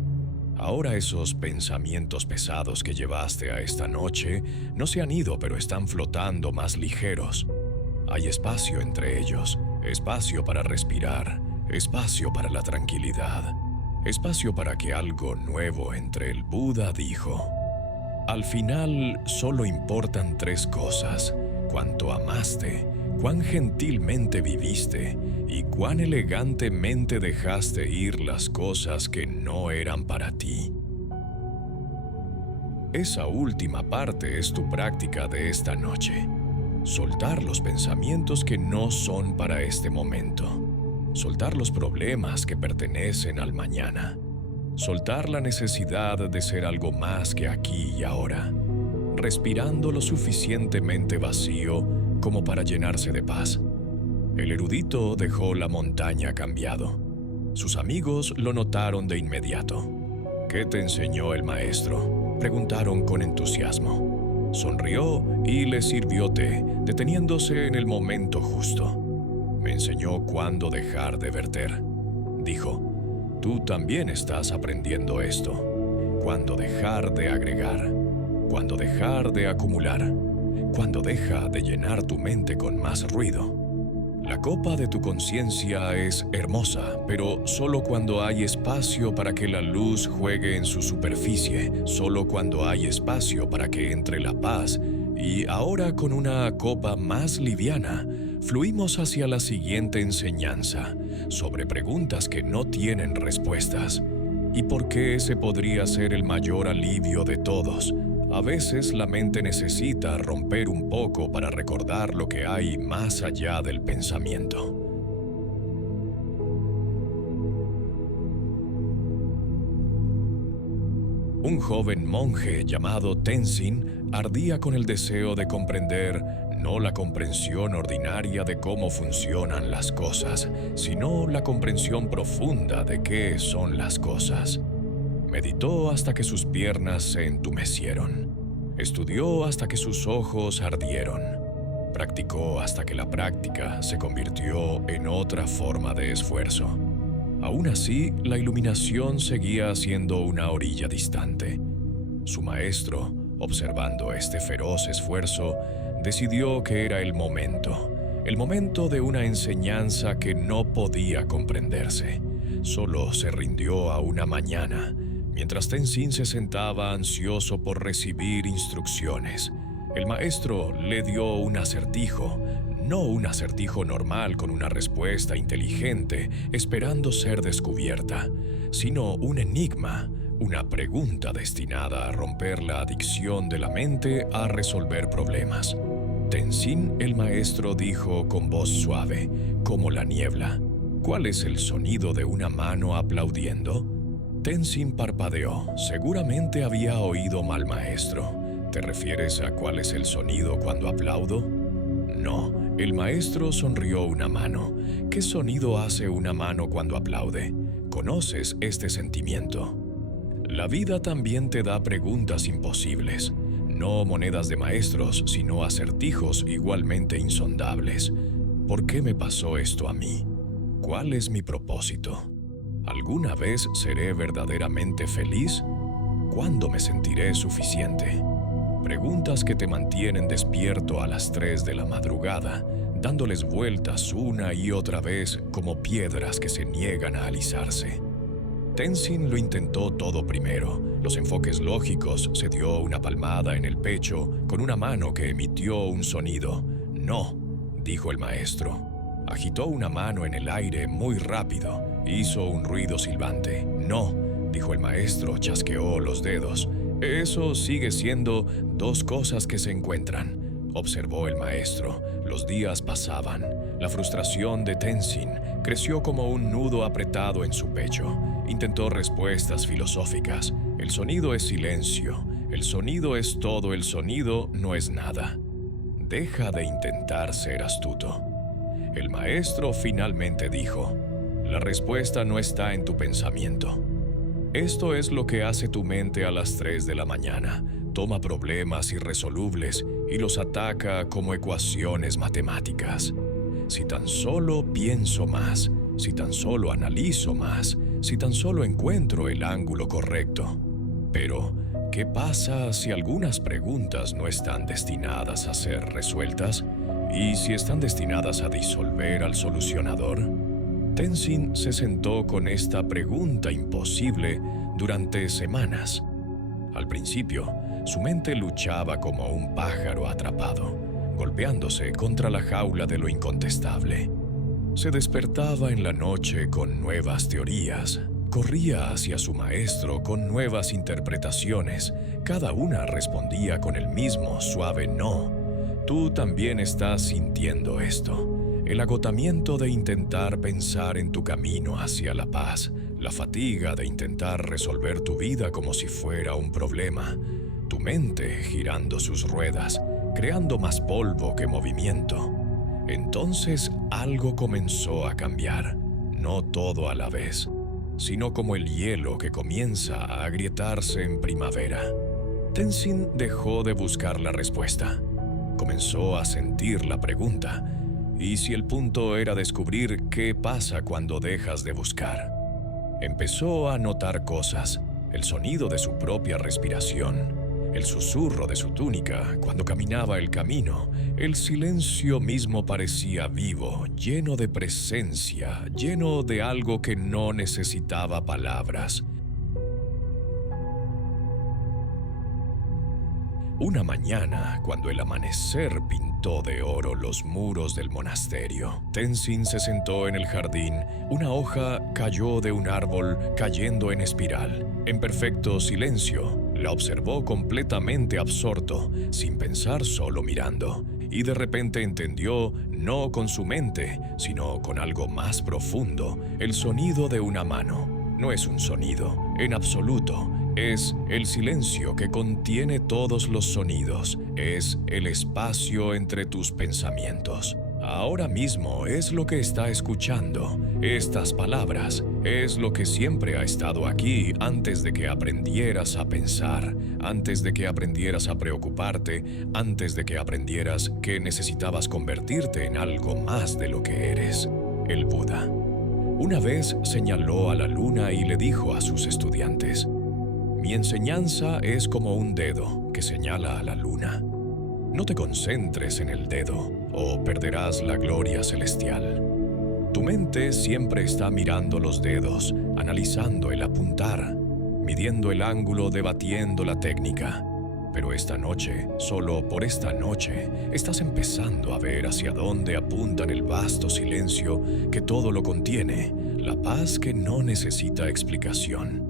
Ahora esos pensamientos pesados que llevaste a esta noche no se han ido, pero están flotando más ligeros. Hay espacio entre ellos, espacio para respirar, espacio para la tranquilidad, espacio para que algo nuevo entre el Buda dijo. Al final solo importan tres cosas: cuánto amaste, cuán gentilmente viviste y cuán elegantemente dejaste ir las cosas que no eran para ti. Esa última parte es tu práctica de esta noche. Soltar los pensamientos que no son para este momento. Soltar los problemas que pertenecen al mañana. Soltar la necesidad de ser algo más que aquí y ahora. Respirando lo suficientemente vacío como para llenarse de paz. El erudito dejó la montaña cambiado. Sus amigos lo notaron de inmediato. ¿Qué te enseñó el maestro?, preguntaron con entusiasmo. Sonrió y le sirvió té, deteniéndose en el momento justo. Me enseñó cuándo dejar de verter. Dijo, tú también estás aprendiendo esto. Cuándo dejar de agregar. Cuándo dejar de acumular. Cuando deja de llenar tu mente con más ruido. La copa de tu conciencia es hermosa, pero solo cuando hay espacio para que la luz juegue en su superficie, solo cuando hay espacio para que entre la paz. Y ahora con una copa más liviana, fluimos hacia la siguiente enseñanza, sobre preguntas que no tienen respuestas. ¿Y por qué ese podría ser el mayor alivio de todos? A veces la mente necesita romper un poco para recordar lo que hay más allá del pensamiento. Un joven monje llamado Tenzin ardía con el deseo de comprender no la comprensión ordinaria de cómo funcionan las cosas, sino la comprensión profunda de qué son las cosas. Meditó hasta que sus piernas se entumecieron. Estudió hasta que sus ojos ardieron. Practicó hasta que la práctica se convirtió en otra forma de esfuerzo. Aún así, la iluminación seguía siendo una orilla distante. Su maestro, observando este feroz esfuerzo, decidió que era el momento de una enseñanza que no podía comprenderse. Solo se rindió a una mañana, mientras Tenzin se sentaba ansioso por recibir instrucciones. El maestro le dio un acertijo, no un acertijo normal con una respuesta inteligente esperando ser descubierta, sino un enigma, una pregunta destinada a romper la adicción de la mente a resolver problemas. Tenzin, el maestro, dijo con voz suave, como la niebla, ¿cuál es el sonido de una mano aplaudiendo? Tenzin parpadeó. Seguramente había oído mal, maestro. ¿Te refieres a cuál es el sonido cuando aplaudo? No, el maestro sonrió una mano. ¿Qué sonido hace una mano cuando aplaude? ¿Conoces este sentimiento? La vida también te da preguntas imposibles. No monedas de maestros, sino acertijos igualmente insondables. ¿Por qué me pasó esto a mí? ¿Cuál es mi propósito? ¿Alguna vez seré verdaderamente feliz? ¿Cuándo me sentiré suficiente? Preguntas que te mantienen despierto a las 3 de la madrugada, dándoles vueltas una y otra vez como piedras que se niegan a alisarse. Tenzin lo intentó todo primero. Los enfoques lógicos, se dio una palmada en el pecho con una mano que emitió un sonido. «No», dijo el maestro. Agitó una mano en el aire muy rápido. Hizo un ruido silbante. «No», dijo el maestro, chasqueó los dedos. «Eso sigue siendo dos cosas que se encuentran», observó el maestro. Los días pasaban. La frustración de Tenzin creció como un nudo apretado en su pecho. Intentó respuestas filosóficas. El sonido es silencio. El sonido es todo. El sonido no es nada. Deja de intentar ser astuto. El maestro finalmente dijo: «La respuesta no está en tu pensamiento. Esto es lo que hace tu mente a las 3 de la mañana. Toma problemas irresolubles y los ataca como ecuaciones matemáticas. Si tan solo pienso más, si tan solo analizo más, si tan solo encuentro el ángulo correcto. Pero, ¿qué pasa si algunas preguntas no están destinadas a ser resueltas? ¿Y si están destinadas a disolver al solucionador?» Tenzin se sentó con esta pregunta imposible durante semanas. Al principio, su mente luchaba como un pájaro atrapado, golpeándose contra la jaula de lo incontestable. Se despertaba en la noche con nuevas teorías, corría hacia su maestro con nuevas interpretaciones. Cada una respondía con el mismo suave no. Tú también estás sintiendo esto. El agotamiento de intentar pensar en tu camino hacia la paz, la fatiga de intentar resolver tu vida como si fuera un problema, tu mente girando sus ruedas, creando más polvo que movimiento. Entonces algo comenzó a cambiar, no todo a la vez, sino como el hielo que comienza a agrietarse en primavera. Tenzin dejó de buscar la respuesta. Comenzó a sentir la pregunta. ¿Y si el punto era descubrir qué pasa cuando dejas de buscar? Empezó a notar cosas, el sonido de su propia respiración, el susurro de su túnica cuando caminaba el camino. El silencio mismo parecía vivo, lleno de presencia, lleno de algo que no necesitaba palabras. Una mañana, cuando el amanecer pintó de oro los muros del monasterio, Tenzin se sentó en el jardín. Una hoja cayó de un árbol, cayendo en espiral. En perfecto silencio, la observó completamente absorto, sin pensar, solo mirando. Y de repente entendió, no con su mente, sino con algo más profundo, el sonido de una mano. No es un sonido, en absoluto. Es el silencio que contiene todos los sonidos. Es el espacio entre tus pensamientos. Ahora mismo es lo que está escuchando. Estas palabras es lo que siempre ha estado aquí antes de que aprendieras a pensar, antes de que aprendieras a preocuparte, antes de que aprendieras que necesitabas convertirte en algo más de lo que eres. El Buda. Una vez señaló a la luna y le dijo a sus estudiantes: «Mi enseñanza es como un dedo que señala a la luna. No te concentres en el dedo o perderás la gloria celestial». Tu mente siempre está mirando los dedos, analizando el apuntar, midiendo el ángulo, debatiendo la técnica. Pero esta noche, solo por esta noche, estás empezando a ver hacia dónde apuntan el vasto silencio que todo lo contiene, la paz que no necesita explicación.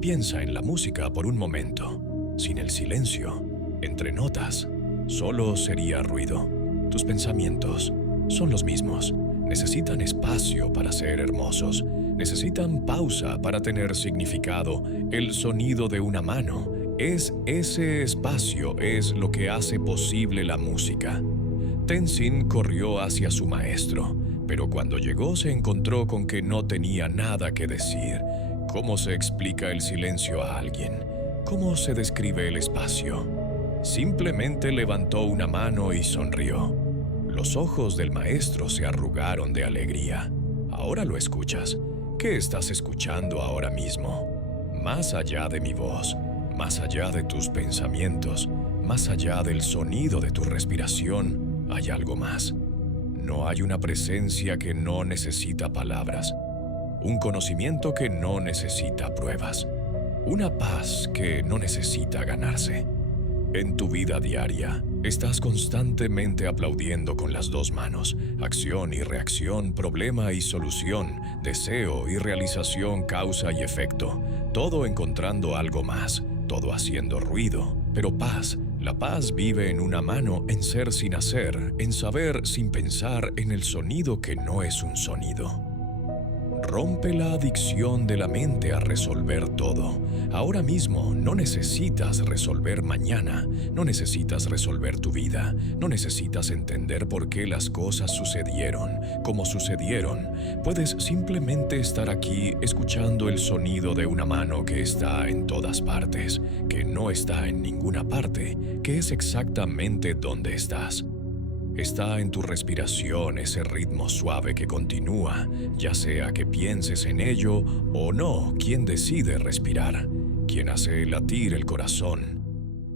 Piensa en la música por un momento. Sin el silencio, entre notas, solo sería ruido. Tus pensamientos son los mismos. Necesitan espacio para ser hermosos. Necesitan pausa para tener significado. El sonido de una mano es ese espacio, es lo que hace posible la música. Tenzin corrió hacia su maestro, pero cuando llegó se encontró con que no tenía nada que decir. ¿Cómo se explica el silencio a alguien? ¿Cómo se describe el espacio? Simplemente levantó una mano y sonrió. Los ojos del maestro se arrugaron de alegría. «Ahora lo escuchas. ¿Qué estás escuchando ahora mismo? Más allá de mi voz, más allá de tus pensamientos, más allá del sonido de tu respiración, hay algo más. No hay una presencia que no necesita palabras, un conocimiento que no necesita pruebas, una paz que no necesita ganarse. En tu vida diaria, estás constantemente aplaudiendo con las dos manos, acción y reacción, problema y solución, deseo y realización, causa y efecto, todo encontrando algo más, todo haciendo ruido, pero paz. La paz vive en una mano, en ser sin hacer, en saber sin pensar, en el sonido que no es un sonido. Rompe la adicción de la mente a resolver todo. Ahora mismo no necesitas resolver mañana, no necesitas resolver tu vida, no necesitas entender por qué las cosas sucedieron, como sucedieron. Puedes simplemente estar aquí escuchando el sonido de una mano que está en todas partes, que no está en ninguna parte, que es exactamente donde estás. Está en tu respiración ese ritmo suave que continúa, ya sea que pienses en ello o no. ¿Quién decide respirar? ¿Quién hace latir el corazón?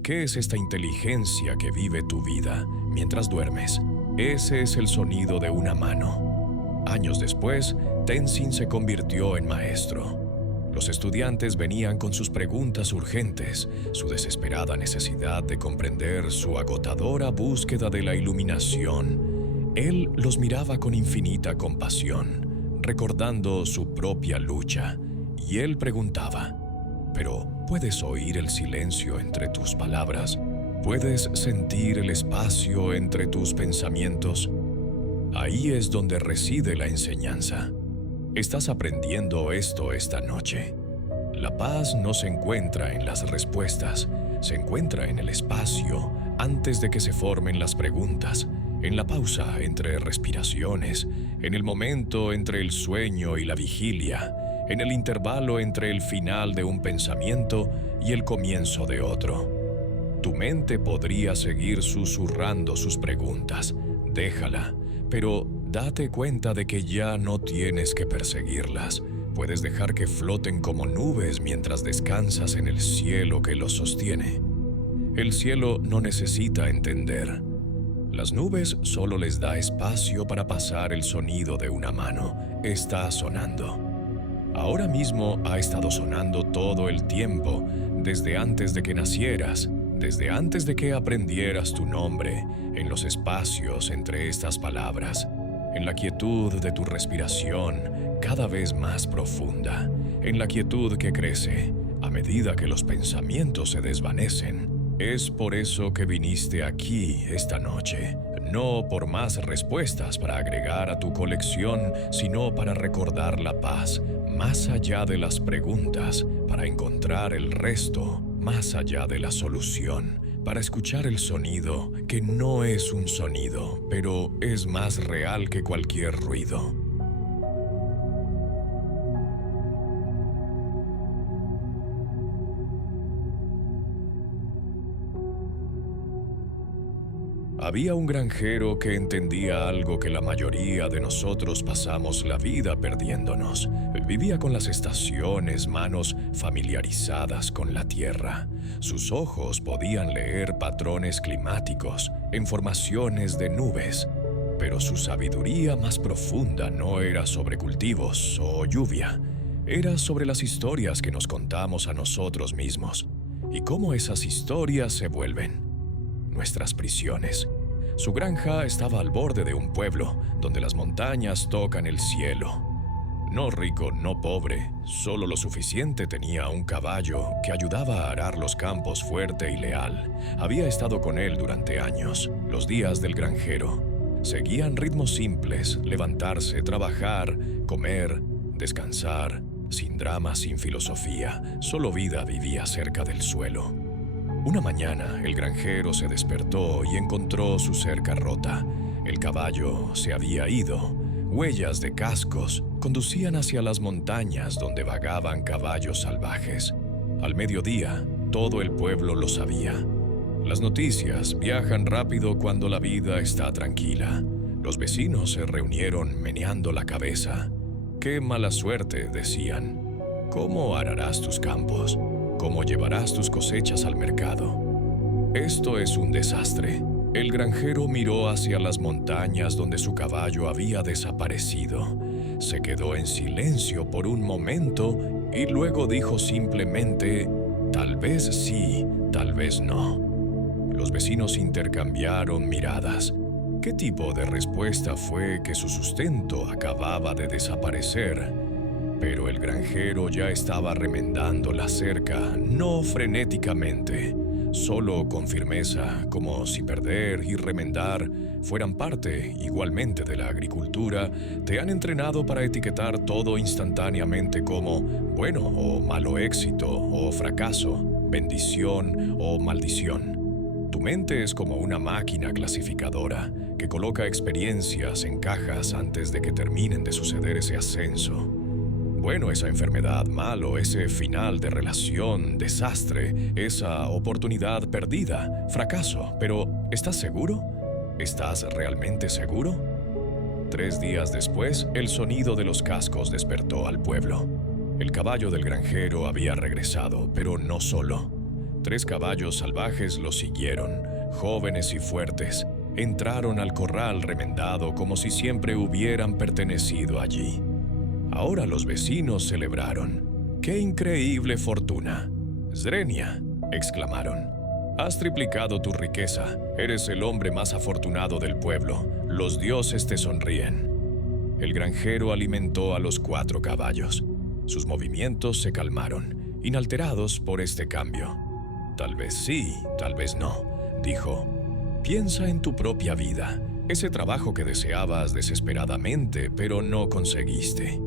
¿Qué es esta inteligencia que vive tu vida mientras duermes? Ese es el sonido de una mano. Años después, Tenzin se convirtió en maestro. Los estudiantes venían con sus preguntas urgentes, su desesperada necesidad de comprender, su agotadora búsqueda de la iluminación. Él los miraba con infinita compasión, recordando su propia lucha, y él preguntaba: ¿pero puedes oír el silencio entre tus palabras? ¿Puedes sentir el espacio entre tus pensamientos? Ahí es donde reside la enseñanza. Estás aprendiendo esto esta noche. La paz no se encuentra en las respuestas, se encuentra en el espacio antes de que se formen las preguntas, en la pausa entre respiraciones, en el momento entre el sueño y la vigilia, en el intervalo entre el final de un pensamiento y el comienzo de otro. Tu mente podría seguir susurrando sus preguntas. Déjala, pero date cuenta de que ya no tienes que perseguirlas. Puedes dejar que floten como nubes mientras descansas en el cielo que los sostiene. El cielo no necesita entender. Las nubes solo les da espacio para pasar el sonido de una mano. Está sonando. Ahora mismo ha estado sonando todo el tiempo, desde antes de que nacieras, desde antes de que aprendieras tu nombre, en los espacios entre estas palabras, en la quietud de tu respiración cada vez más profunda, en la quietud que crece a medida que los pensamientos se desvanecen. Es por eso que viniste aquí esta noche, no por más respuestas para agregar a tu colección, sino para recordar la paz más allá de las preguntas, para encontrar el resto más allá de la solución, para escuchar el sonido que no es un sonido, pero es más real que cualquier ruido. Había un granjero que entendía algo que la mayoría de nosotros pasamos la vida perdiéndonos. Vivía con las estaciones, manos familiarizadas con la tierra. Sus ojos podían leer patrones climáticos en formaciones de nubes, pero su sabiduría más profunda no era sobre cultivos o lluvia. Era sobre las historias que nos contamos a nosotros mismos y cómo esas historias se vuelven nuestras prisiones. Su granja estaba al borde de un pueblo donde las montañas tocan el cielo. No rico, no pobre, solo lo suficiente tenía un caballo que ayudaba a arar los campos fuerte y leal. Había estado con él durante años. Los días del granjero seguían ritmos simples: levantarse, trabajar, comer, descansar, sin drama, sin filosofía. Solo vida vivía cerca del suelo. Una mañana, el granjero se despertó y encontró su cerca rota. El caballo se había ido. Huellas de cascos conducían hacia las montañas donde vagaban caballos salvajes. Al mediodía, todo el pueblo lo sabía. Las noticias viajan rápido cuando la vida está tranquila. Los vecinos se reunieron meneando la cabeza. «Qué mala suerte», decían. «¿Cómo ararás tus campos? ¿Cómo llevarás tus cosechas al mercado? Esto es un desastre». El granjero miró hacia las montañas donde su caballo había desaparecido. Se quedó en silencio por un momento y luego dijo simplemente: «Tal vez sí, tal vez no». Los vecinos intercambiaron miradas. ¿Qué tipo de respuesta fue que su sustento acababa de desaparecer? Pero el granjero ya estaba remendando la cerca, no frenéticamente, solo con firmeza, como si perder y remendar fueran parte igualmente de la agricultura. Te han entrenado para etiquetar todo instantáneamente como bueno o malo, éxito o fracaso, bendición o maldición. Tu mente es como una máquina clasificadora que coloca experiencias en cajas antes de que terminen de suceder ese ascenso. Bueno, esa enfermedad, malo, ese final de relación, desastre, esa oportunidad perdida, fracaso. Pero, ¿estás seguro? ¿Estás realmente seguro? 3 días después, el sonido de los cascos despertó al pueblo. El caballo del granjero había regresado, pero no solo. 3 caballos salvajes lo siguieron, jóvenes y fuertes. Entraron al corral remendado como si siempre hubieran pertenecido allí. Ahora los vecinos celebraron. ¡Qué increíble fortuna! «Zrenia», exclamaron, «has triplicado tu riqueza. Eres el hombre más afortunado del pueblo. Los dioses te sonríen». El granjero alimentó a los 4 caballos. Sus movimientos se calmaron, inalterados por este cambio. «Tal vez sí, tal vez no», dijo. «Piensa en tu propia vida, ese trabajo que deseabas desesperadamente, pero no conseguiste.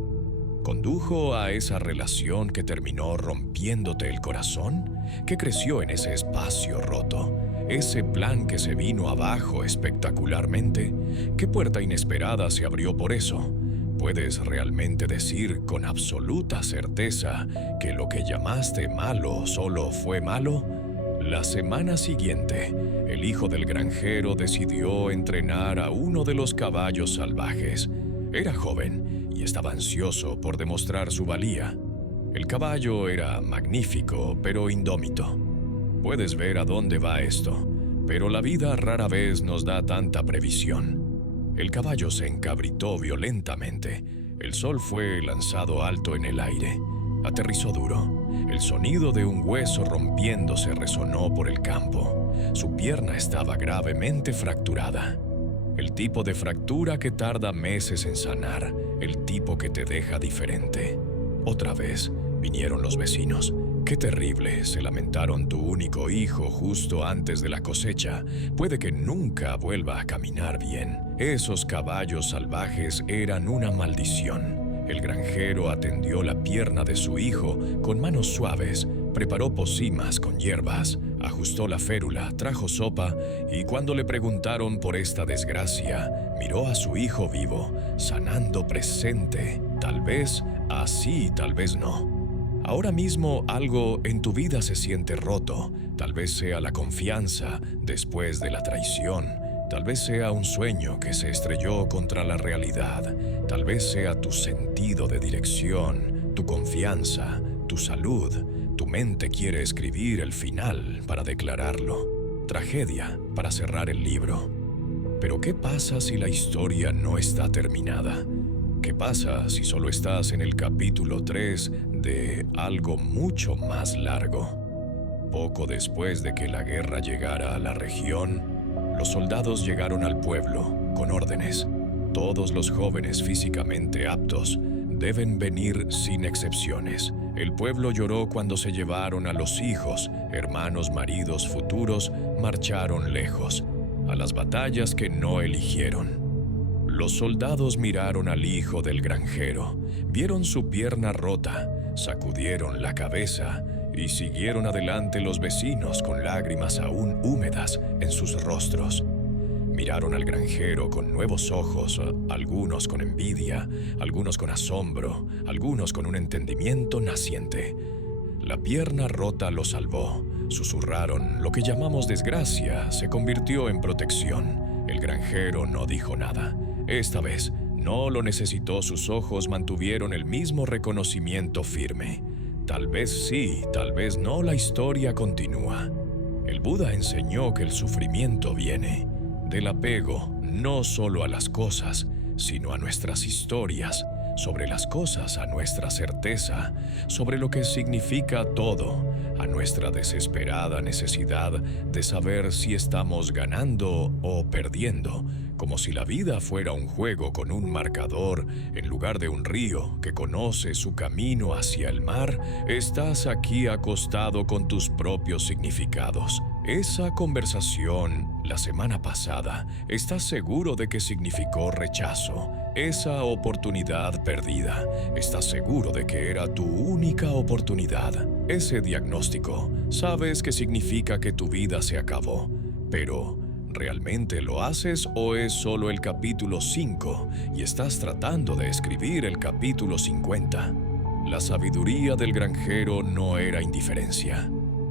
¿Condujo a esa relación que terminó rompiéndote el corazón? ¿Qué creció en ese espacio roto? ¿Ese plan que se vino abajo espectacularmente? ¿Qué puerta inesperada se abrió por eso? ¿Puedes realmente decir con absoluta certeza que lo que llamaste malo solo fue malo?» La semana siguiente, el hijo del granjero decidió entrenar a uno de los caballos salvajes. Era joven y estaba ansioso por demostrar su valía. El caballo era magnífico, pero indómito. Puedes ver a dónde va esto, pero la vida rara vez nos da tanta previsión. El caballo se encabritó violentamente. El sol fue lanzado alto en el aire. Aterrizó duro. El sonido de un hueso rompiéndose resonó por el campo. Su pierna estaba gravemente fracturada. El tipo de fractura que tarda meses en sanar, el tipo que te deja diferente. Otra vez vinieron los vecinos. «Qué terrible», se lamentaron, «tu único hijo justo antes de la cosecha. Puede que nunca vuelva a caminar bien». Esos caballos salvajes eran una maldición. El granjero atendió la pierna de su hijo con manos suaves, preparó pócimas con hierbas, ajustó la férula, trajo sopa y cuando le preguntaron por esta desgracia, miró a su hijo vivo, sanando presente. Tal vez así, tal vez no. Ahora mismo algo en tu vida se siente roto. Tal vez sea la confianza después de la traición. Tal vez sea un sueño que se estrelló contra la realidad. Tal vez sea tu sentido de dirección, tu confianza, tu salud. Tu mente quiere escribir el final para declararlo. Tragedia para cerrar el libro. Pero ¿qué pasa si la historia no está terminada? ¿Qué pasa si solo estás en el capítulo 3 de algo mucho más largo? Poco después de que la guerra llegara a la región, los soldados llegaron al pueblo con órdenes. Todos los jóvenes físicamente aptos deben venir sin excepciones. El pueblo lloró cuando se llevaron a los hijos, hermanos, maridos futuros, marcharon lejos, a las batallas que no eligieron. Los soldados miraron al hijo del granjero, vieron su pierna rota, sacudieron la cabeza y siguieron adelante los vecinos con lágrimas aún húmedas en sus rostros. Miraron al granjero con nuevos ojos, algunos con envidia, algunos con asombro, algunos con un entendimiento naciente. La pierna rota lo salvó. Susurraron, lo que llamamos desgracia se convirtió en protección. El granjero no dijo nada. Esta vez No lo necesitó, sus ojos mantuvieron el mismo reconocimiento firme. Tal vez sí, tal vez no, la historia continúa. El Buda enseñó que el sufrimiento viene del apego no solo a las cosas, sino a nuestras historias, sobre las cosas, a nuestra certeza, sobre lo que significa todo, a nuestra desesperada necesidad de saber si estamos ganando o perdiendo, como si la vida fuera un juego con un marcador en lugar de un río que conoce su camino hacia el mar. Estás aquí acostado con tus propios significados. Esa conversación la semana pasada, ¿estás seguro de que significó rechazo? Esa oportunidad perdida, ¿estás seguro de que era tu única oportunidad? Ese diagnóstico, ¿sabes que significa que tu vida se acabó? Pero, ¿realmente lo haces o es solo el capítulo 5 y estás tratando de escribir el capítulo 50? La sabiduría del granjero no era indiferencia.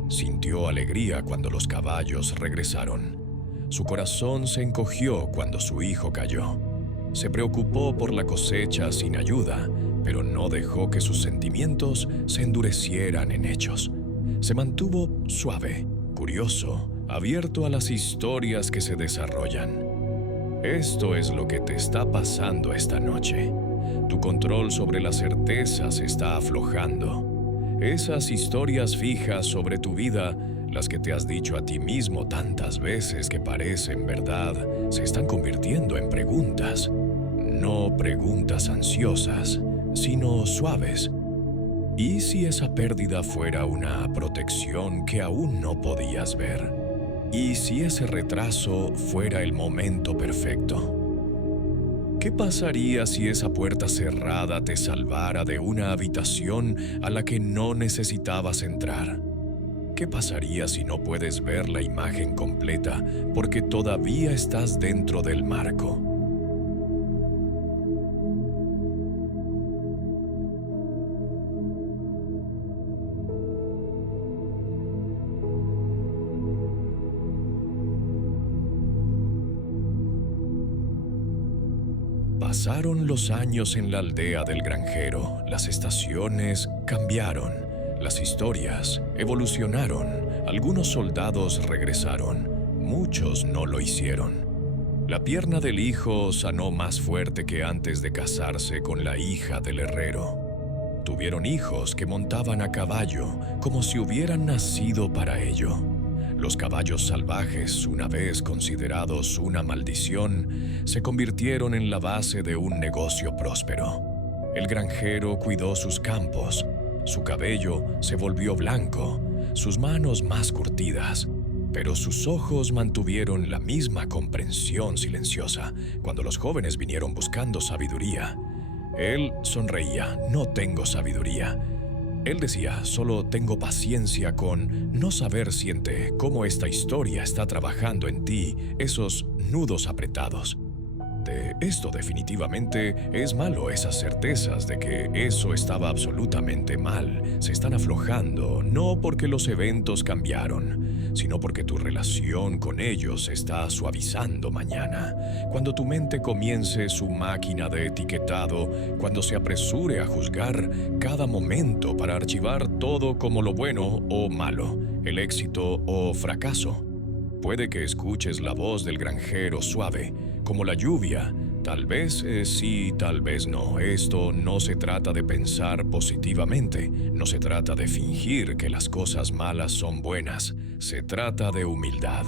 Sintió alegría cuando los caballos regresaron. Su corazón se encogió cuando su hijo cayó. Se preocupó por la cosecha sin ayuda, pero no dejó que sus sentimientos se endurecieran en hechos. Se mantuvo suave, curioso, abierto a las historias que se desarrollan. Esto es lo que te está pasando esta noche. Tu control sobre la certeza se está aflojando. Esas historias fijas sobre tu vida, las que te has dicho a ti mismo tantas veces que parecen verdad, se están convirtiendo en preguntas. No preguntas ansiosas, sino suaves. ¿Y si esa pérdida fuera una protección que aún no podías ver? ¿Y si ese retraso fuera el momento perfecto? ¿Qué pasaría si esa puerta cerrada te salvara de una habitación a la que no necesitabas entrar? ¿Qué pasaría si no puedes ver la imagen completa porque todavía estás dentro del marco? Pasaron los años en la aldea del granjero, las estaciones cambiaron, las historias evolucionaron, algunos soldados regresaron, muchos no lo hicieron. La pierna del hijo sanó más fuerte que antes de casarse con la hija del herrero. Tuvieron hijos que montaban a caballo como si hubieran nacido para ello. Los caballos salvajes, una vez considerados una maldición, se convirtieron en la base de un negocio próspero. El granjero cuidó sus campos, su cabello se volvió blanco, sus manos más curtidas, pero sus ojos mantuvieron la misma comprensión silenciosa cuando los jóvenes vinieron buscando sabiduría. Él sonreía, no tengo sabiduría. Él decía, solo tengo paciencia con no saber, siente cómo esta historia está trabajando en ti, esos nudos apretados. Esto definitivamente es malo, esas certezas de que eso estaba absolutamente mal se están aflojando, no porque los eventos cambiaron, sino porque tu relación con ellos se está suavizando mañana. Cuando tu mente comience su máquina de etiquetado, cuando se apresure a juzgar cada momento para archivar todo como lo bueno o malo, el éxito o fracaso. Puede que escuches la voz del granjero suave, como la lluvia. Tal vez sí, tal vez no. Esto no se trata de pensar positivamente, no se trata de fingir que las cosas malas son buenas. Se trata de humildad,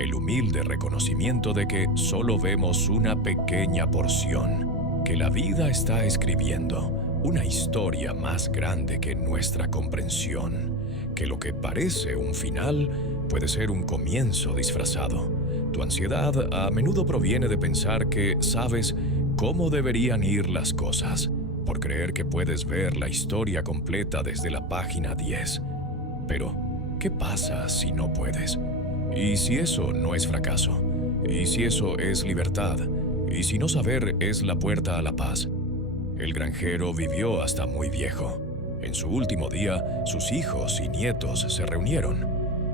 el humilde reconocimiento de que solo vemos una pequeña porción, que la vida está escribiendo una historia más grande que nuestra comprensión, que lo que parece un final puede ser un comienzo disfrazado. Tu ansiedad a menudo proviene de pensar que sabes cómo deberían ir las cosas, por creer que puedes ver la historia completa desde la página 10. Pero, ¿qué pasa si no puedes? ¿Y si eso no es fracaso? ¿Y si eso es libertad? ¿Y si no saber es la puerta a la paz? El granjero vivió hasta muy viejo. En su último día, sus hijos y nietos se reunieron.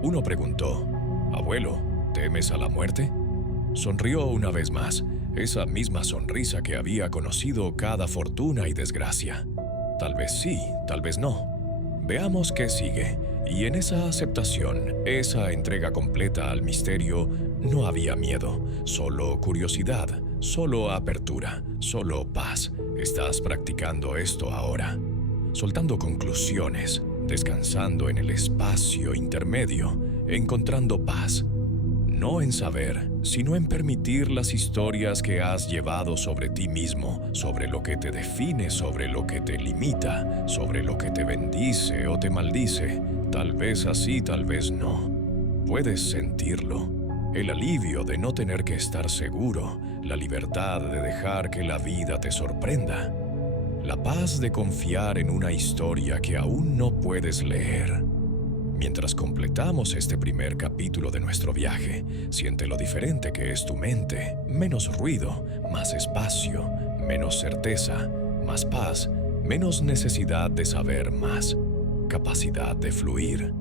Uno preguntó, «Abuelo, ¿temes a la muerte?». Sonrió una vez más, esa misma sonrisa que había conocido cada fortuna y desgracia. Tal vez sí, tal vez no. Veamos qué sigue. Y en esa aceptación, esa entrega completa al misterio, no había miedo, solo curiosidad, solo apertura, solo paz. Estás practicando esto ahora, soltando conclusiones, descansando en el espacio intermedio, encontrando paz. No en saber, sino en permitir las historias que has llevado sobre ti mismo, sobre lo que te define, sobre lo que te limita, sobre lo que te bendice o te maldice. Tal vez así, tal vez no. Puedes sentirlo. El alivio de no tener que estar seguro, la libertad de dejar que la vida te sorprenda, la paz de confiar en una historia que aún no puedes leer. Mientras completamos este primer capítulo de nuestro viaje, siente lo diferente que es tu mente. Menos ruido, más espacio, menos certeza, más paz, menos necesidad de saber más, capacidad de fluir.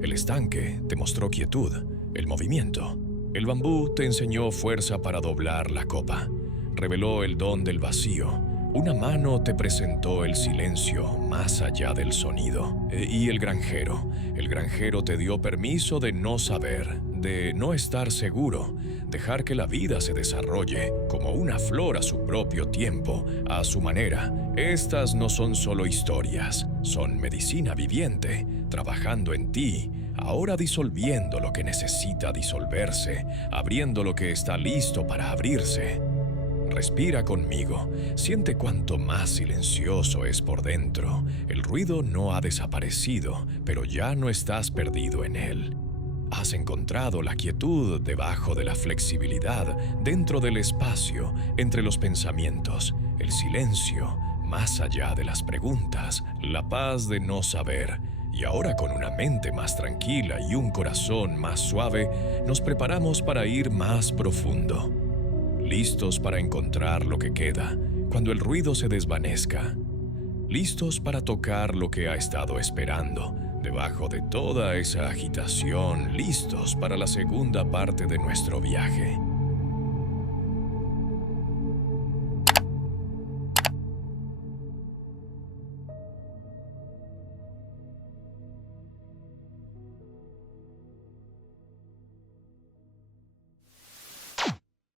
El estanque te mostró quietud, el movimiento. El bambú te enseñó fuerza para doblar la copa. Reveló el don del vacío. Una mano te presentó el silencio más allá del sonido. Y el granjero te dio permiso de no saber, de no estar seguro, dejar que la vida se desarrolle como una flor a su propio tiempo, a su manera. Estas no son solo historias, son medicina viviente, trabajando en ti, ahora disolviendo lo que necesita disolverse, abriendo lo que está listo para abrirse. Respira conmigo, siente cuánto más silencioso es por dentro. El ruido no ha desaparecido, pero ya no estás perdido en él. Has encontrado la quietud debajo de la flexibilidad, dentro del espacio, entre los pensamientos, el silencio, más allá de las preguntas, la paz de no saber. Y ahora, con una mente más tranquila y un corazón más suave, nos preparamos para ir más profundo. Listos para encontrar lo que queda, cuando el ruido se desvanezca. Listos para tocar lo que ha estado esperando, debajo de toda esa agitación, listos para la segunda parte de nuestro viaje.